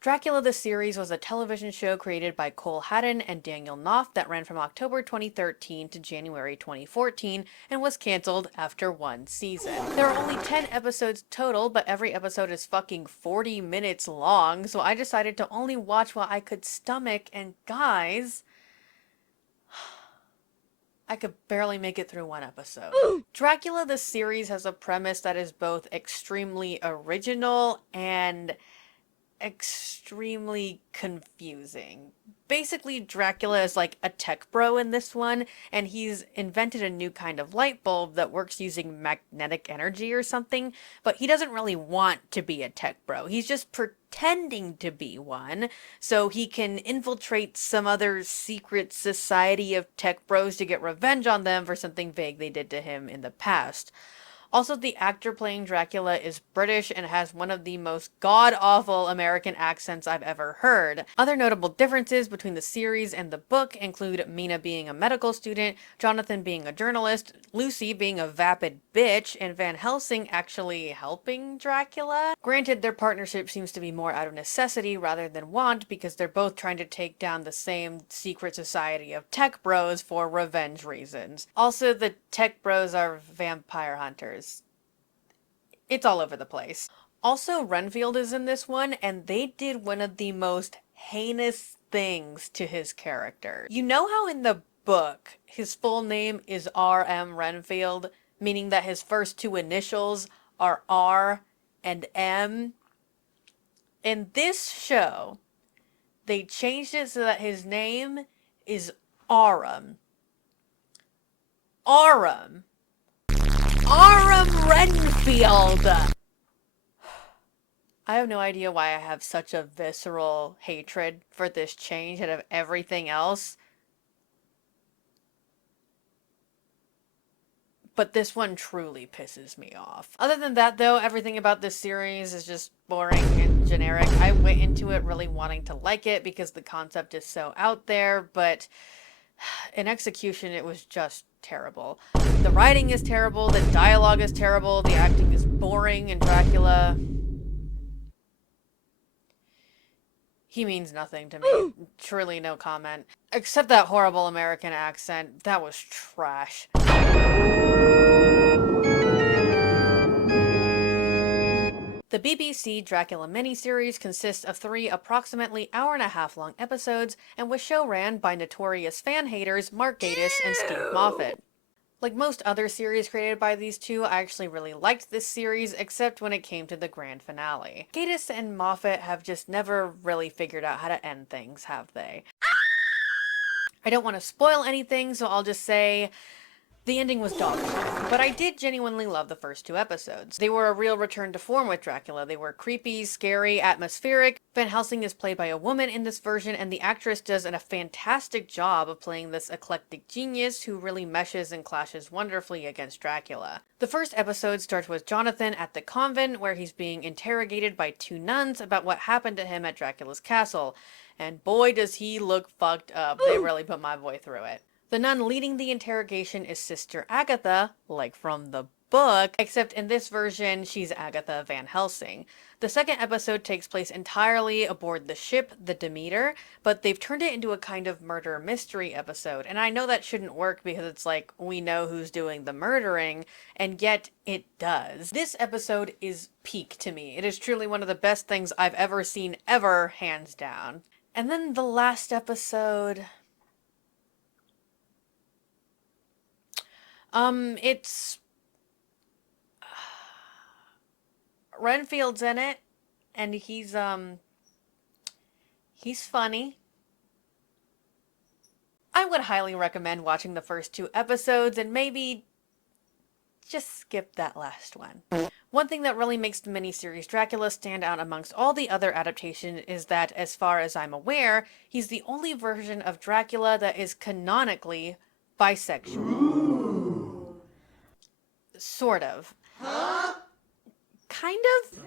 Dracula the Series was a television show created by Cole Haddon and Daniel Knopf that ran from October 2013 to January 2014 and was cancelled after 1 season. There are only 10 episodes total, but every episode is fucking 40 minutes long, so I decided to only watch what I could stomach, and guys... I could barely make it through 1 episode. Dracula the Series has a premise that is both extremely original and extremely confusing. Basically, Dracula is like a tech bro in this one, and he's invented a new kind of light bulb that works using magnetic energy or something, but he doesn't really want to be a tech bro. He's just pretending to be one, so he can infiltrate some other secret society of tech bros to get revenge on them for something vague they did to him in the past. Also, the actor playing Dracula is British and has one of the most god-awful American accents I've ever heard. Other notable differences between the series and the book include Mina being a medical student, Jonathan being a journalist, Lucy being a vapid bitch, and Van Helsing actually helping Dracula. Granted, their partnership seems to be more out of necessity rather than want because they're both trying to take down the same secret society of tech bros for revenge reasons. Also, the tech bros are vampire hunters. It's all over the place. Also, Renfield is in this one, and they did one of the most heinous things to his character. You know how in the book, his full name is R.M. Renfield, meaning that his first two initials are R and M? In this show, they changed it so that his name is Arum. Arum. Arum Renfield! I have no idea why I have such a visceral hatred for this change out of everything else. But this one truly pisses me off. Other than that, though, everything about this series is just boring and generic. I went into it really wanting to like it because the concept is so out there, but in execution, it was just terrible. The writing is terrible, the dialogue is terrible, the acting is boring, and Dracula... he means nothing to me. Truly no comment. Except that horrible American accent. That was trash. The BBC Dracula miniseries consists of 3 approximately hour-and-a-half long episodes and was show-ran by notorious fan-haters Mark Gatiss and Steve Moffat. Like most other series created by these two, I actually really liked this series, except when it came to the grand finale. Gatiss and Moffat have just never really figured out how to end things, have they? I don't want to spoil anything, so I'll just say the ending was dog shit, but I did genuinely love the first 2 episodes. They were a real return to form with Dracula. They were creepy, scary, atmospheric. Van Helsing is played by a woman in this version, and the actress does a fantastic job of playing this eclectic genius who really meshes and clashes wonderfully against Dracula. The first episode starts with Jonathan at the convent, where he's being interrogated by 2 nuns about what happened to him at Dracula's castle. And boy does he look fucked up. They really put my boy through it. The nun leading the interrogation is Sister Agatha, like from the book, except in this version, she's Agatha Van Helsing. The second episode takes place entirely aboard the ship, the Demeter, but they've turned it into a kind of murder mystery episode. And I know that shouldn't work because it's like, we know who's doing the murdering, and yet it does. This episode is peak to me. It is truly one of the best things I've ever seen, ever, hands down. And then the last episode... it's... Renfield's in it, and he's funny. I would highly recommend watching the first 2 episodes, and maybe just skip that last one. One thing that really makes the miniseries Dracula stand out amongst all the other adaptations is that, as far as I'm aware, he's the only version of Dracula that is canonically bisexual. Sort of. Huh? Kind of?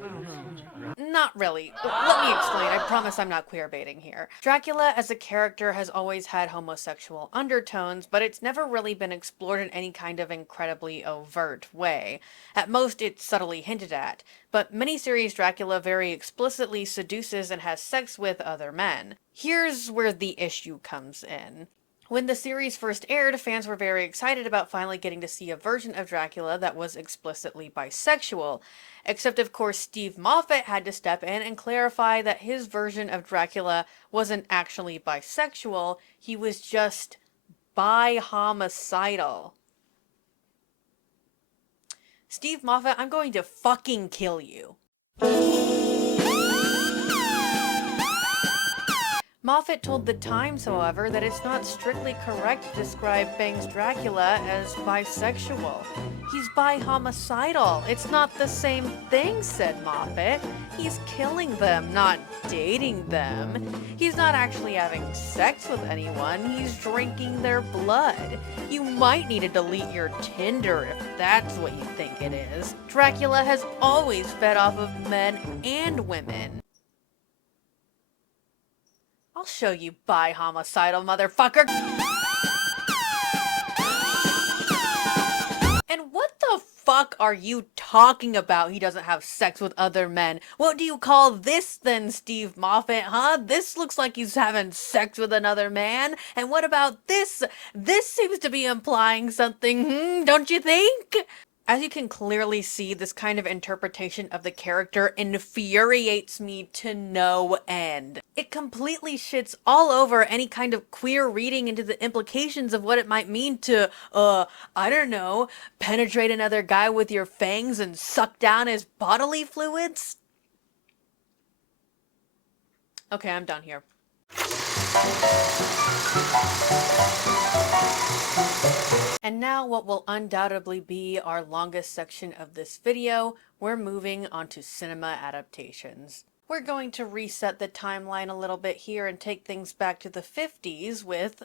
Not really. Let me explain. I promise I'm not queerbaiting here. Dracula as a character has always had homosexual undertones, but it's never really been explored in any kind of incredibly overt way. At most, it's subtly hinted at. But miniseries Dracula very explicitly seduces and has sex with other men. Here's where the issue comes in. When the series first aired, fans were very excited about finally getting to see a version of Dracula that was explicitly bisexual. Except, of course, Steve Moffat had to step in and clarify that his version of Dracula wasn't actually bisexual, he was just bi-homicidal. Steve Moffat, I'm going to fucking kill you. Moffat told The Times, however, that it's not strictly correct to describe Bang's Dracula as bisexual. He's bi-homicidal. It's not the same thing, said Moffat. He's killing them, not dating them. He's not actually having sex with anyone, he's drinking their blood. You might need to delete your Tinder if that's what you think it is. Dracula has always fed off of men and women. I'll show you bi-homicidal, motherfucker! And what the fuck are you talking about? He doesn't have sex with other men. What do you call this then, Steve Moffat, huh? This looks like he's having sex with another man. And what about this? This seems to be implying something, don't you think? As you can clearly see, this kind of interpretation of the character infuriates me to no end. It completely shits all over any kind of queer reading into the implications of what it might mean to, I don't know, penetrate another guy with your fangs and suck down his bodily fluids. Okay, I'm done here. And now what will undoubtedly be our longest section of this video, we're moving on to cinema adaptations. We're going to reset the timeline a little bit here and take things back to the 50s with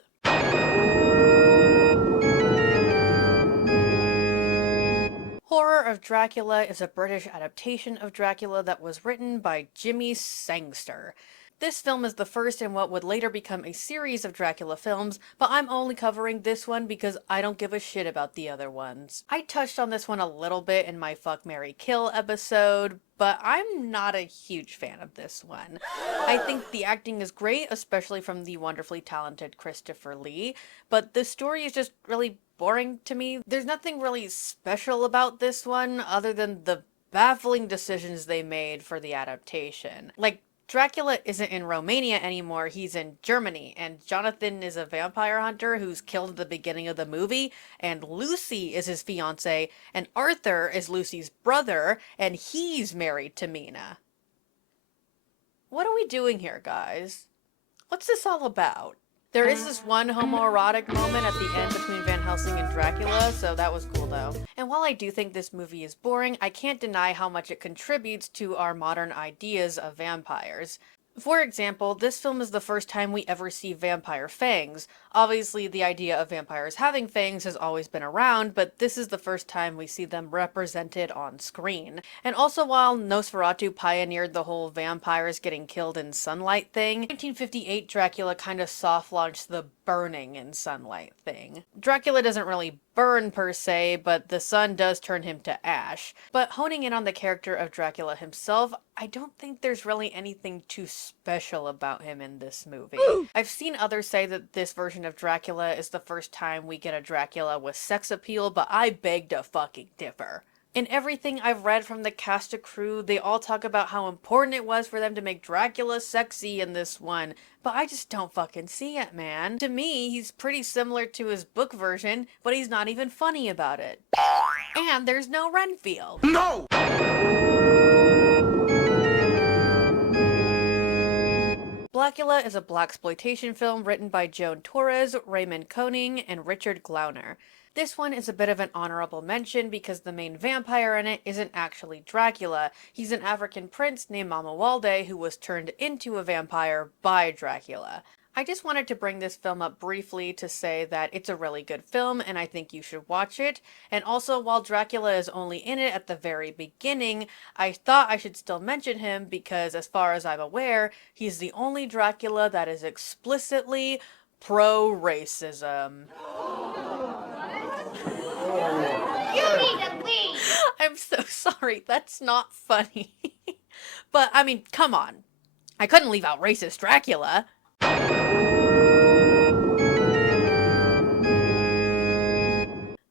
Horror of Dracula is a British adaptation of Dracula that was written by Jimmy Sangster. This film is the first in what would later become a series of Dracula films, but I'm only covering this one because I don't give a shit about the other ones. I touched on this one a little bit in my Fuck, Marry, Kill episode, but I'm not a huge fan of this one. I think the acting is great, especially from the wonderfully talented Christopher Lee, but the story is just really boring to me. There's nothing really special about this one other than the baffling decisions they made for the adaptation. Like, Dracula isn't in Romania anymore, he's in Germany, and Jonathan is a vampire hunter who's killed at the beginning of the movie, and Lucy is his fiancée, and Arthur is Lucy's brother, and he's married to Mina. What are we doing here, guys? What's this all about? There is this one homoerotic moment at the end between Van Helsing and Dracula, so that was cool though. And while I do think this movie is boring, I can't deny how much it contributes to our modern ideas of vampires. For example, this film is the first time we ever see vampire fangs. Obviously, the idea of vampires having fangs has always been around, but this is the first time we see them represented on screen. And also, while Nosferatu pioneered the whole vampires getting killed in sunlight thing, 1958 Dracula kind of soft-launched the burning in sunlight thing. Dracula doesn't really burn per se, but the sun does turn him to ash. But honing in on the character of Dracula himself, I don't think there's really anything too special about him in this movie. I've seen others say that this version of Dracula is the first time we get a Dracula with sex appeal, but I beg to fucking differ. In everything I've read from the cast and crew, they all talk about how important it was for them to make Dracula sexy in this one, but I just don't fucking see it, man. To me, he's pretty similar to his book version, but he's not even funny about it. And there's no Renfield. No! Blackula is a blaxploitation film written by Joan Torres, Raymond Koning, and Richard Glauner. This one is a bit of an honorable mention because the main vampire in it isn't actually Dracula. He's an African prince named Mamuwalde who was turned into a vampire by Dracula. I just wanted to bring this film up briefly to say that it's a really good film and I think you should watch it. And also, while Dracula is only in it at the very beginning, I thought I should still mention him because, as far as I'm aware, he's the only Dracula that is explicitly pro-racism. You need to leave! I'm so sorry, that's not funny. But, I mean, come on. I couldn't leave out racist Dracula.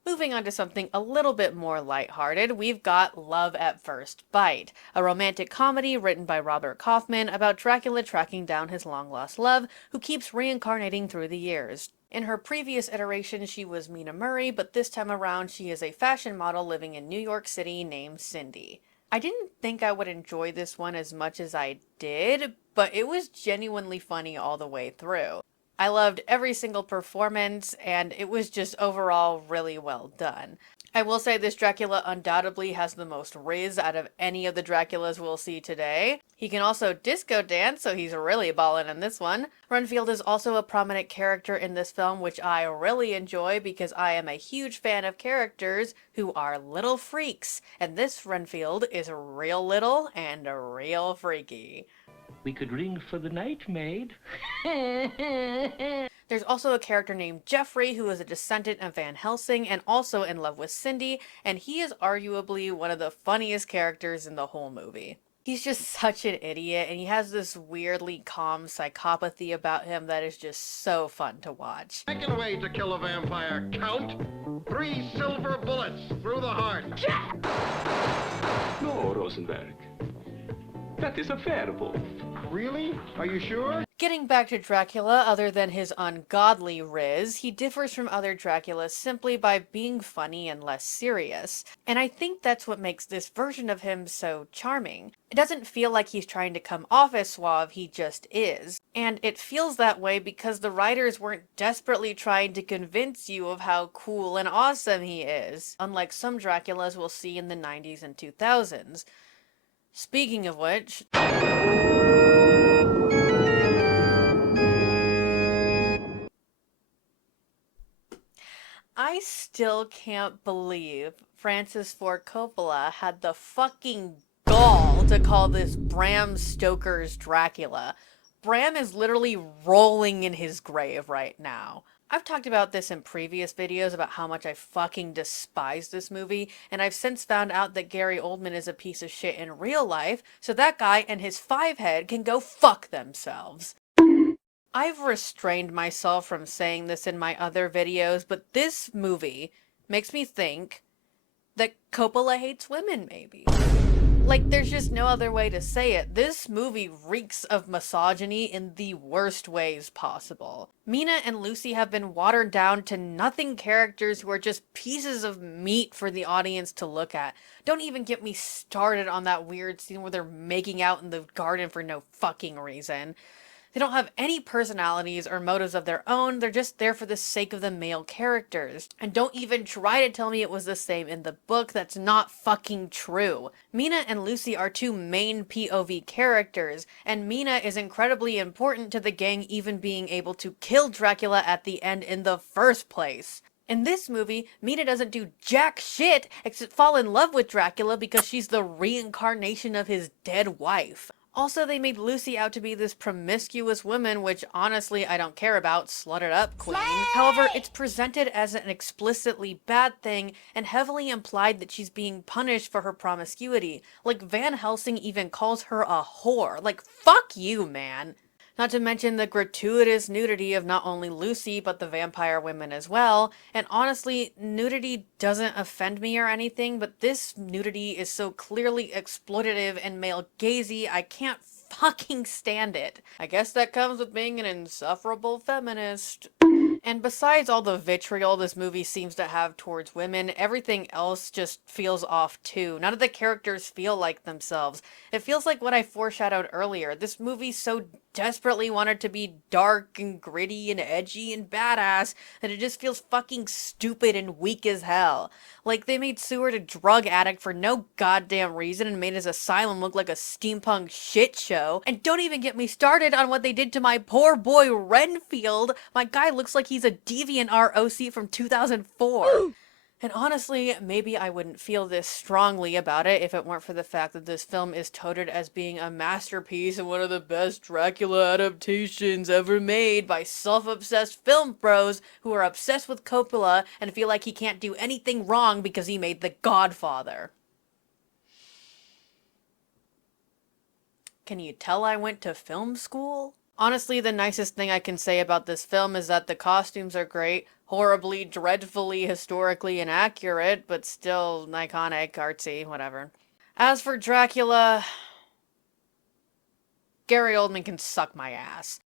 Moving on to something a little bit more lighthearted, we've got Love at First Bite, a romantic comedy written by Robert Kaufman about Dracula tracking down his long-lost love, who keeps reincarnating through the years. In her previous iteration, she was Mina Murray, but this time around she is a fashion model living in New York City named Cindy. I didn't think I would enjoy this one as much as I did, but it was genuinely funny all the way through. I loved every single performance, and it was just overall really well done. I will say this Dracula undoubtedly has the most riz out of any of the Draculas we'll see today. He can also disco dance, so he's really ballin' in this one. Renfield is also a prominent character in this film, which I really enjoy because I am a huge fan of characters who are little freaks, and this Renfield is real little and real freaky. We could ring for the night, maid. There's also a character named Jeffrey who is a descendant of Van Helsing and also in love with Cindy, and he is arguably one of the funniest characters in the whole movie. He's just such an idiot, and he has this weirdly calm psychopathy about him that is just so fun to watch. Second way to kill a vampire, Count. 3 silver bullets through the heart. No, Rosenberg. That is a werewolf. Really? Are you sure? Getting back to Dracula, other than his ungodly riz, he differs from other Draculas simply by being funny and less serious. And I think that's what makes this version of him so charming. It doesn't feel like he's trying to come off as suave, he just is. And it feels that way because the writers weren't desperately trying to convince you of how cool and awesome he is, unlike some Draculas we'll see in the 90s and 2000s. Speaking of which... I still can't believe Francis Ford Coppola had the fucking gall to call this Bram Stoker's Dracula. Bram is literally rolling in his grave right now. I've talked about this in previous videos about how much I fucking despise this movie, and I've since found out that Gary Oldman is a piece of shit in real life, so that guy and his 5-head can go fuck themselves. I've restrained myself from saying this in my other videos, but this movie makes me think that Coppola hates women, maybe. Like, there's just no other way to say it. This movie reeks of misogyny in the worst ways possible. Mina and Lucy have been watered down to nothing characters who are just pieces of meat for the audience to look at. Don't even get me started on that weird scene where they're making out in the garden for no fucking reason. They don't have any personalities or motives of their own, they're just there for the sake of the male characters. And don't even try to tell me it was the same in the book, that's not fucking true. Mina and Lucy are 2 main POV characters, and Mina is incredibly important to the gang even being able to kill Dracula at the end in the first place. In this movie, Mina doesn't do jack shit except fall in love with Dracula because she's the reincarnation of his dead wife. Also, they made Lucy out to be this promiscuous woman, which honestly I don't care about, slut it up queen. However, it's presented as an explicitly bad thing and heavily implied that she's being punished for her promiscuity. Like, Van Helsing even calls her a whore. Like, fuck you, man. Not to mention the gratuitous nudity of not only Lucy, but the vampire women as well. And honestly, nudity doesn't offend me or anything, but this nudity is so clearly exploitative and male-gazy, I can't fucking stand it. I guess that comes with being an insufferable feminist. And besides all the vitriol this movie seems to have towards women, everything else just feels off too. None of the characters feel like themselves. It feels like what I foreshadowed earlier. This movie so desperately wanted to be dark and gritty and edgy and badass that it just feels fucking stupid and weak as hell. Like, they made Seward a drug addict for no goddamn reason and made his asylum look like a steampunk shit show. And don't even get me started on what they did to my poor boy Renfield. My guy looks like he's a deviant ROC from 2004. And honestly, maybe I wouldn't feel this strongly about it if it weren't for the fact that this film is touted as being a masterpiece and one of the best Dracula adaptations ever made by self-obsessed film bros who are obsessed with Coppola and feel like he can't do anything wrong because he made The Godfather. Can you tell I went to film school? Honestly, the nicest thing I can say about this film is that the costumes are great, horribly, dreadfully, historically inaccurate, but still iconic, artsy, whatever. As for Dracula, Gary Oldman can suck my ass.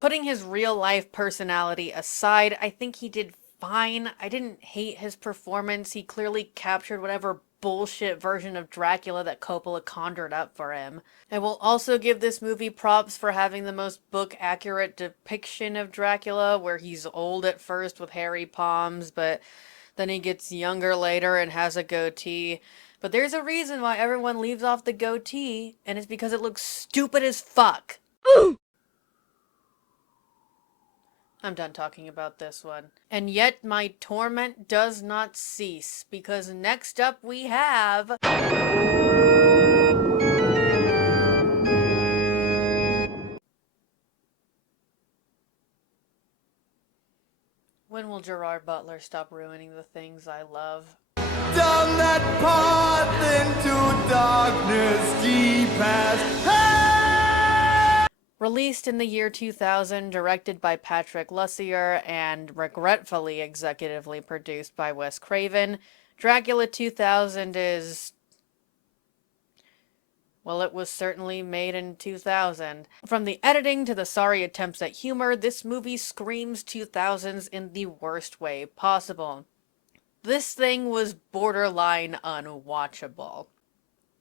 Putting his real-life personality aside, I think he did fine. I didn't hate his performance. He clearly captured whatever bullshit version of Dracula that Coppola conjured up for him. I will also give this movie props for having the most book-accurate depiction of Dracula, where he's old at first with hairy palms, but then he gets younger later and has a goatee. But there's a reason why everyone leaves off the goatee, and it's because it looks stupid as fuck. I'm done talking about this one. And yet my torment does not cease, because next up we have... When will Gerard Butler stop ruining the things I love? Down that path into darkness deep as hell. Released in the year 2000, directed by Patrick Lussier, and regretfully executively produced by Wes Craven, Dracula 2000 is... well, it was certainly made in 2000. From the editing to the sorry attempts at humor, this movie screams 2000s in the worst way possible. This thing was borderline unwatchable.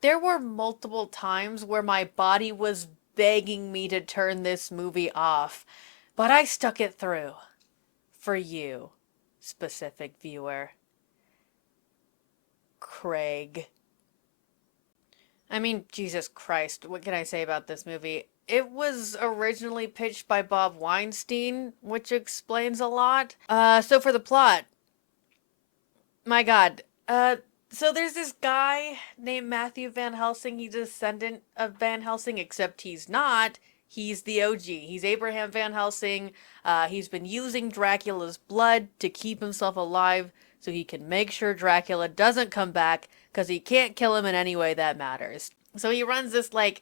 There were multiple times where my body was begging me to turn this movie off, but I stuck it through. For you, specific viewer. Craig. I mean, Jesus Christ, what can I say about this movie? It was originally pitched by Bob Weinstein, which explains a lot. So for the plot. My God. So there's this guy named Matthew Van Helsing. He's a descendant of Van Helsing, except he's not. He's the OG. He's Abraham Van Helsing. He's been using Dracula's blood to keep himself alive so he can make sure Dracula doesn't come back, because he can't kill him in any way that matters. So he runs this, like,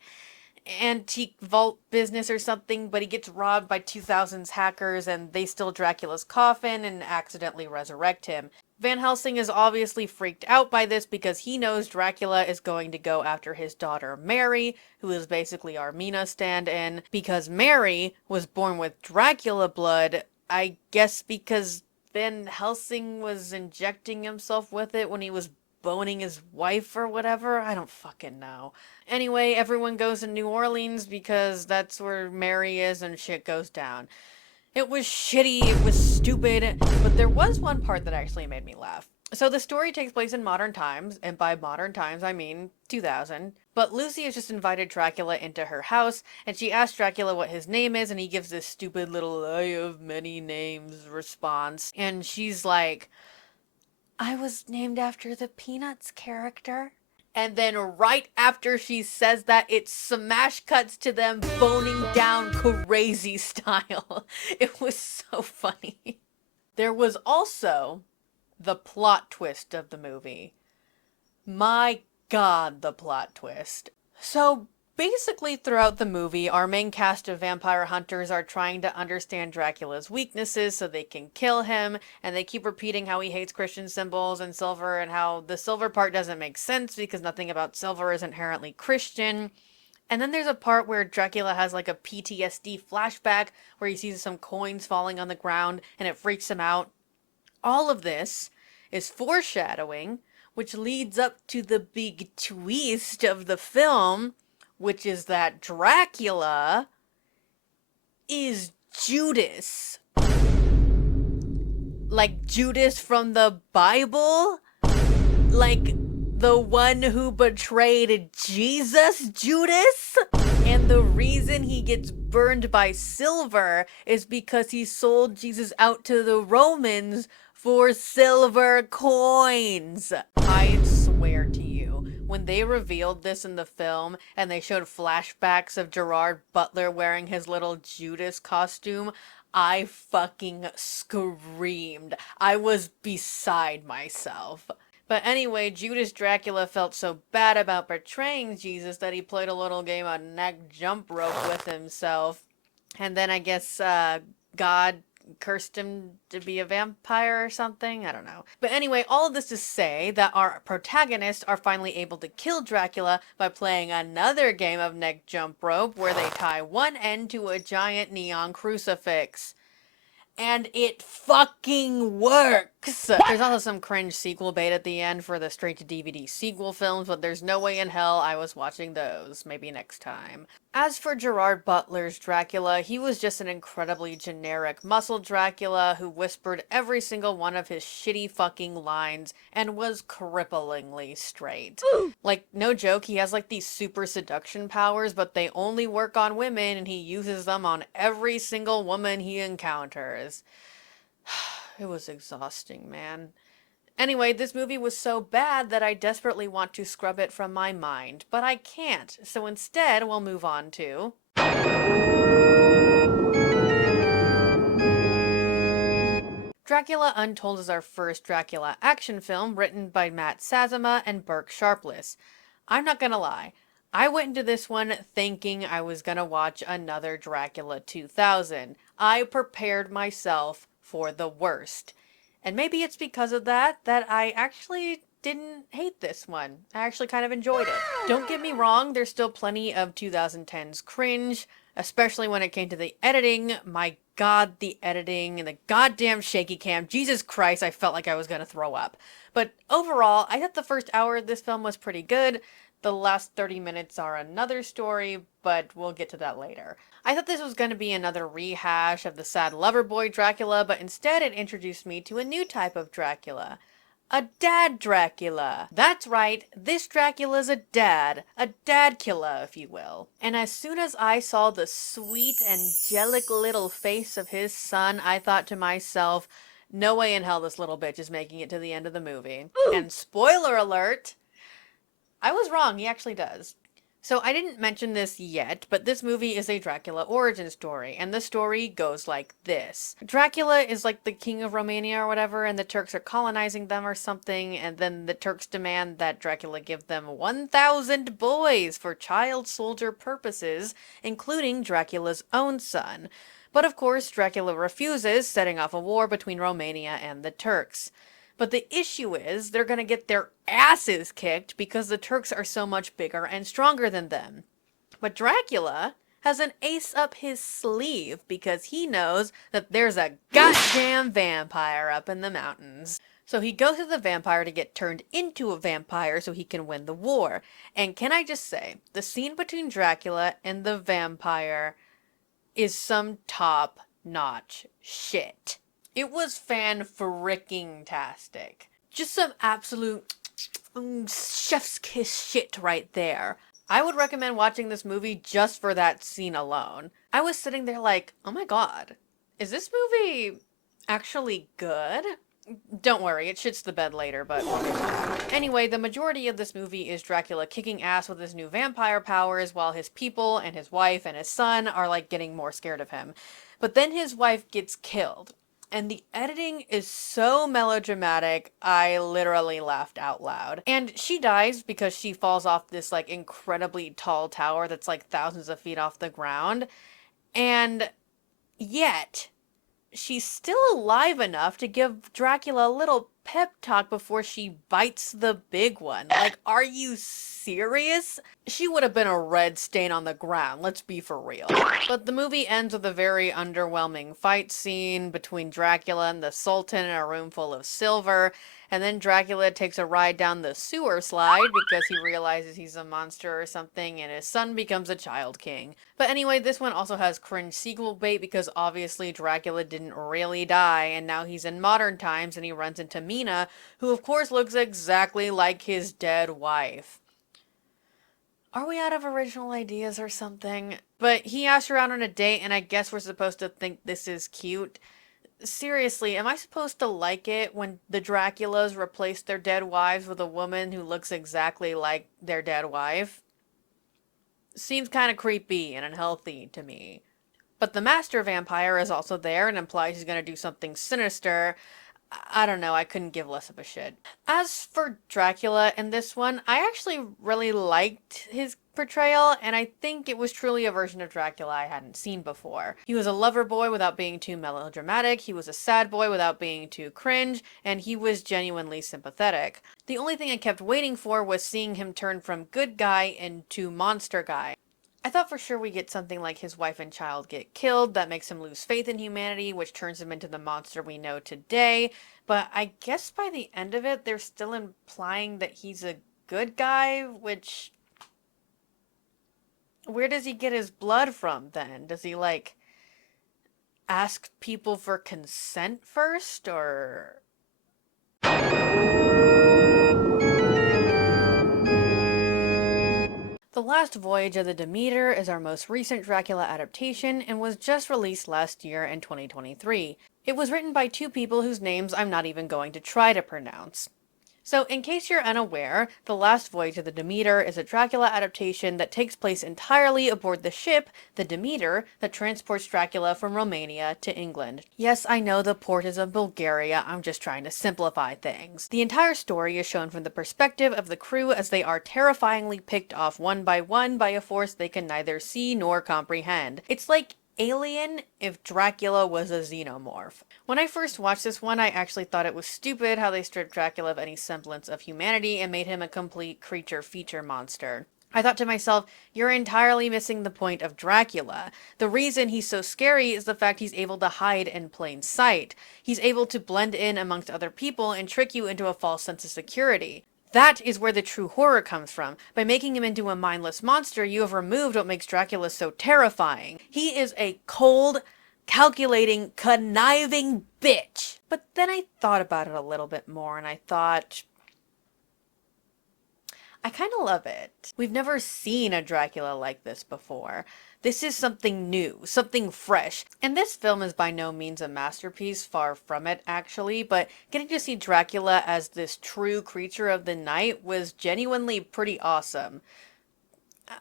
antique vault business or something, but he gets robbed by 2000s hackers, and they steal Dracula's coffin and accidentally resurrect him. Van Helsing is obviously freaked out by this because he knows Dracula is going to go after his daughter Mary, who is basically Armina stand-in, because Mary was born with Dracula blood, I guess because Van Helsing was injecting himself with it when he was boning his wife or whatever. I don't fucking know. Anyway, everyone goes to New Orleans because that's where Mary is and shit goes down. It was shitty, it was stupid, but there was one part that actually made me laugh. So the story takes place in modern times, and by modern times I mean 2000, but Lucy has just invited Dracula into her house, and she asks Dracula what his name is, and he gives this stupid little "I have many names" response, and she's like, "I was named after the Peanuts character." And then right after she says that, it smash cuts to them boning down crazy style. It was so funny. There was also the plot twist of the movie. My God, the plot twist. So basically throughout the movie, our main cast of vampire hunters are trying to understand Dracula's weaknesses so they can kill him, and they keep repeating how he hates Christian symbols and silver, and how the silver part doesn't make sense because nothing about silver is inherently Christian. And then there's a part where Dracula has like a PTSD flashback where he sees some coins falling on the ground and it freaks him out. All of this is foreshadowing, which leads up to the big twist of the film, which is that Dracula is Judas. Like Judas from the Bible? Like the one who betrayed Jesus, Judas? And the reason he gets burned by silver is because he sold Jesus out to the Romans for silver coins. I swear to you, when they revealed this in the film and they showed flashbacks of Gerard Butler wearing his little Judas costume, I fucking screamed. I was beside myself. But anyway, Judas Dracula felt so bad about betraying Jesus that he played a little game of neck jump rope with himself. And then I guess God cursed him to be a vampire or something. I don't know. But anyway, all of this to say that our protagonists are finally able to kill Dracula by playing another game of neck jump rope where they tie one end to a giant neon crucifix. And it fucking works! There's also some cringe sequel bait at the end for the straight-to-DVD sequel films, but there's no way in hell I was watching those. Maybe next time. As for Gerard Butler's Dracula, he was just an incredibly generic muscle Dracula who whispered every single one of his shitty fucking lines and was cripplingly straight. Like, no joke, he has like these super seduction powers, but they only work on women and he uses them on every single woman he encounters. It was exhausting, man. Anyway, this movie was so bad that I desperately want to scrub it from my mind, but I can't, so instead we'll move on to... Dracula Untold is our first Dracula action film written by Matt Sazama and Burke Sharpless. I'm not gonna lie, I went into this one thinking I was gonna watch another Dracula 2000. I prepared myself for the worst. And maybe it's because of that I actually didn't hate this one. I actually kind of enjoyed it. Don't get me wrong, there's still plenty of 2010's cringe, especially when it came to the editing. My god, the editing and the goddamn shaky cam. Jesus Christ, I felt like I was gonna throw up. But overall, I thought the first hour of this film was pretty good. The last 30 minutes are another story, but we'll get to that later. I thought this was going to be another rehash of the sad lover boy Dracula, but instead it introduced me to a new type of Dracula. A dad Dracula. That's right, this Dracula's a dad killer, if you will. And as soon as I saw the sweet, angelic little face of his son, I thought to myself, no way in hell this little bitch is making it to the end of the movie. And spoiler alert, I was wrong, he actually does. So I didn't mention this yet, but this movie is a Dracula origin story, and the story goes like this. Dracula is like the king of Romania or whatever, and the Turks are colonizing them or something, and then the Turks demand that Dracula give them 1,000 boys for child soldier purposes, including Dracula's own son. But of course, Dracula refuses, setting off a war between Romania and the Turks. But the issue is, they're gonna get their asses kicked because the Turks are so much bigger and stronger than them. But Dracula has an ace up his sleeve because he knows that there's a goddamn vampire up in the mountains. So he goes to the vampire to get turned into a vampire so he can win the war. And can I just say, the scene between Dracula and the vampire is some top-notch shit. It was fan-fricking-tastic. Just some absolute chef's kiss shit right there. I would recommend watching this movie just for that scene alone. I was sitting there like, oh my god, is this movie actually good? Don't worry, it shits the bed later, but... Anyway, the majority of this movie is Dracula kicking ass with his new vampire powers while his people and his wife and his son are like getting more scared of him. But then his wife gets killed. And the editing is so melodramatic, I literally laughed out loud. And she dies because she falls off this, like, incredibly tall tower that's, like, thousands of feet off the ground. And yet, she's still alive enough to give Dracula a little pep talk before she bites the big one. Like, are you serious? She would have been a red stain on the ground, let's be for real. But the movie ends with a very underwhelming fight scene between Dracula and the Sultan in a room full of silver, and then Dracula takes a ride down the sewer slide because he realizes he's a monster or something, and his son becomes a child king. But anyway, this one also has cringe sequel bait because obviously Dracula didn't really die, and now he's in modern times and he runs into Mina, who of course looks exactly like his dead wife. Are we out of original ideas or something? But he asked her out on a date, and I guess we're supposed to think this is cute. Seriously, am I supposed to like it when the Draculas replace their dead wives with a woman who looks exactly like their dead wife? Seems kind of creepy and unhealthy to me. But the master vampire is also there and implies he's going to do something sinister. I don't know, I couldn't give less of a shit. As for Dracula in this one, I actually really liked his portrayal, and I think it was truly a version of Dracula I hadn't seen before. He was a lover boy without being too melodramatic, he was a sad boy without being too cringe, and he was genuinely sympathetic. The only thing I kept waiting for was seeing him turn from good guy into monster guy. I thought for sure we get something like his wife and child get killed, that makes him lose faith in humanity, which turns him into the monster we know today. But I guess by the end of it, they're still implying that he's a good guy, which... Where does he get his blood from then? Does he, like, ask people for consent first, or... The Last Voyage of the Demeter is our most recent Dracula adaptation and was just released last year in 2023. It was written by two people whose names I'm not even going to try to pronounce. So, in case you're unaware, The Last Voyage of the Demeter is a Dracula adaptation that takes place entirely aboard the ship, the Demeter, that transports Dracula from Romania to England. Yes, I know the port is of Bulgaria, I'm just trying to simplify things. The entire story is shown from the perspective of the crew as they are terrifyingly picked off one by a force they can neither see nor comprehend. It's like Alien if Dracula was a xenomorph. When I first watched this one, I actually thought it was stupid how they stripped Dracula of any semblance of humanity and made him a complete creature feature monster. I thought to myself, you're entirely missing the point of Dracula. The reason he's so scary is the fact he's able to hide in plain sight. He's able to blend in amongst other people and trick you into a false sense of security. That is where the true horror comes from. By making him into a mindless monster, you have removed what makes Dracula so terrifying. He is a cold, calculating, conniving bitch. But then I thought about it a little bit more, and I thought, I kind of love it. We've never seen a Dracula like this before. This is something new, something fresh. And this film is by no means a masterpiece, far from it actually, but getting to see Dracula as this true creature of the night was genuinely pretty awesome.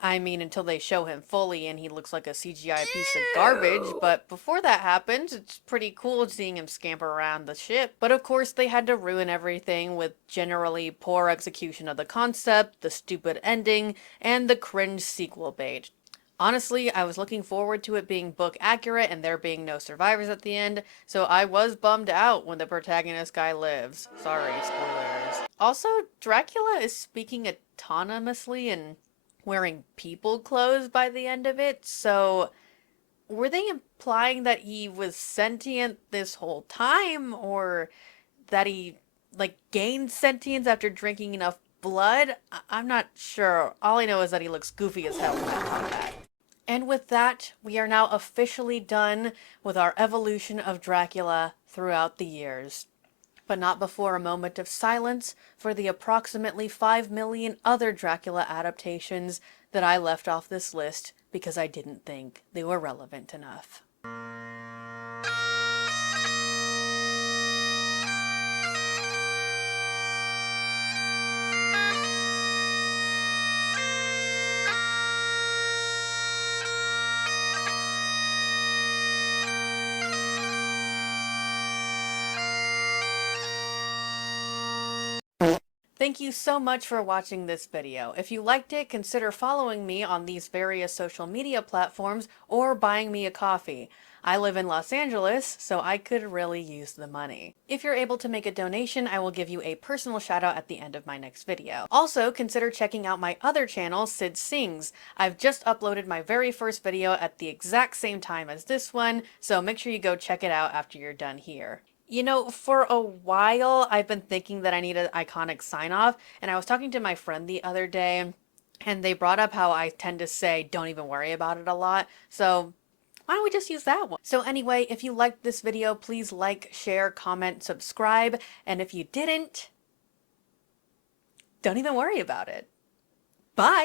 I mean, until they show him fully and he looks like a CGI piece of garbage, but before that happens, it's pretty cool seeing him scamper around the ship. But of course, they had to ruin everything with generally poor execution of the concept, the stupid ending, and the cringe sequel bait. Honestly, I was looking forward to it being book accurate and there being no survivors at the end, so I was bummed out when the protagonist guy lives. Sorry, spoilers. Also, Dracula is speaking autonomously and wearing people clothes by the end of it, so were they implying that he was sentient this whole time, or that he, like, gained sentience after drinking enough blood? I'm not sure. All I know is that he looks goofy as hell in that combat. And with that, we are now officially done with our evolution of Dracula throughout the years. But not before a moment of silence for the approximately 5 million other Dracula adaptations that I left off this list because I didn't think they were relevant enough. Thank you so much for watching this video. If you liked it, consider following me on these various social media platforms or buying me a coffee. I live in Los Angeles, so I could really use the money. If you're able to make a donation, I will give you a personal shout out at the end of my next video. Also, consider checking out my other channel, Sid Sings. I've just uploaded my very first video at the exact same time as this one, so make sure you go check it out after you're done here. You know, for a while, I've been thinking that I need an iconic sign-off, and I was talking to my friend the other day, and they brought up how I tend to say, don't even worry about it a lot, so why don't we just use that one? So anyway, if you liked this video, please like, share, comment, subscribe, and if you didn't, don't even worry about it. Bye!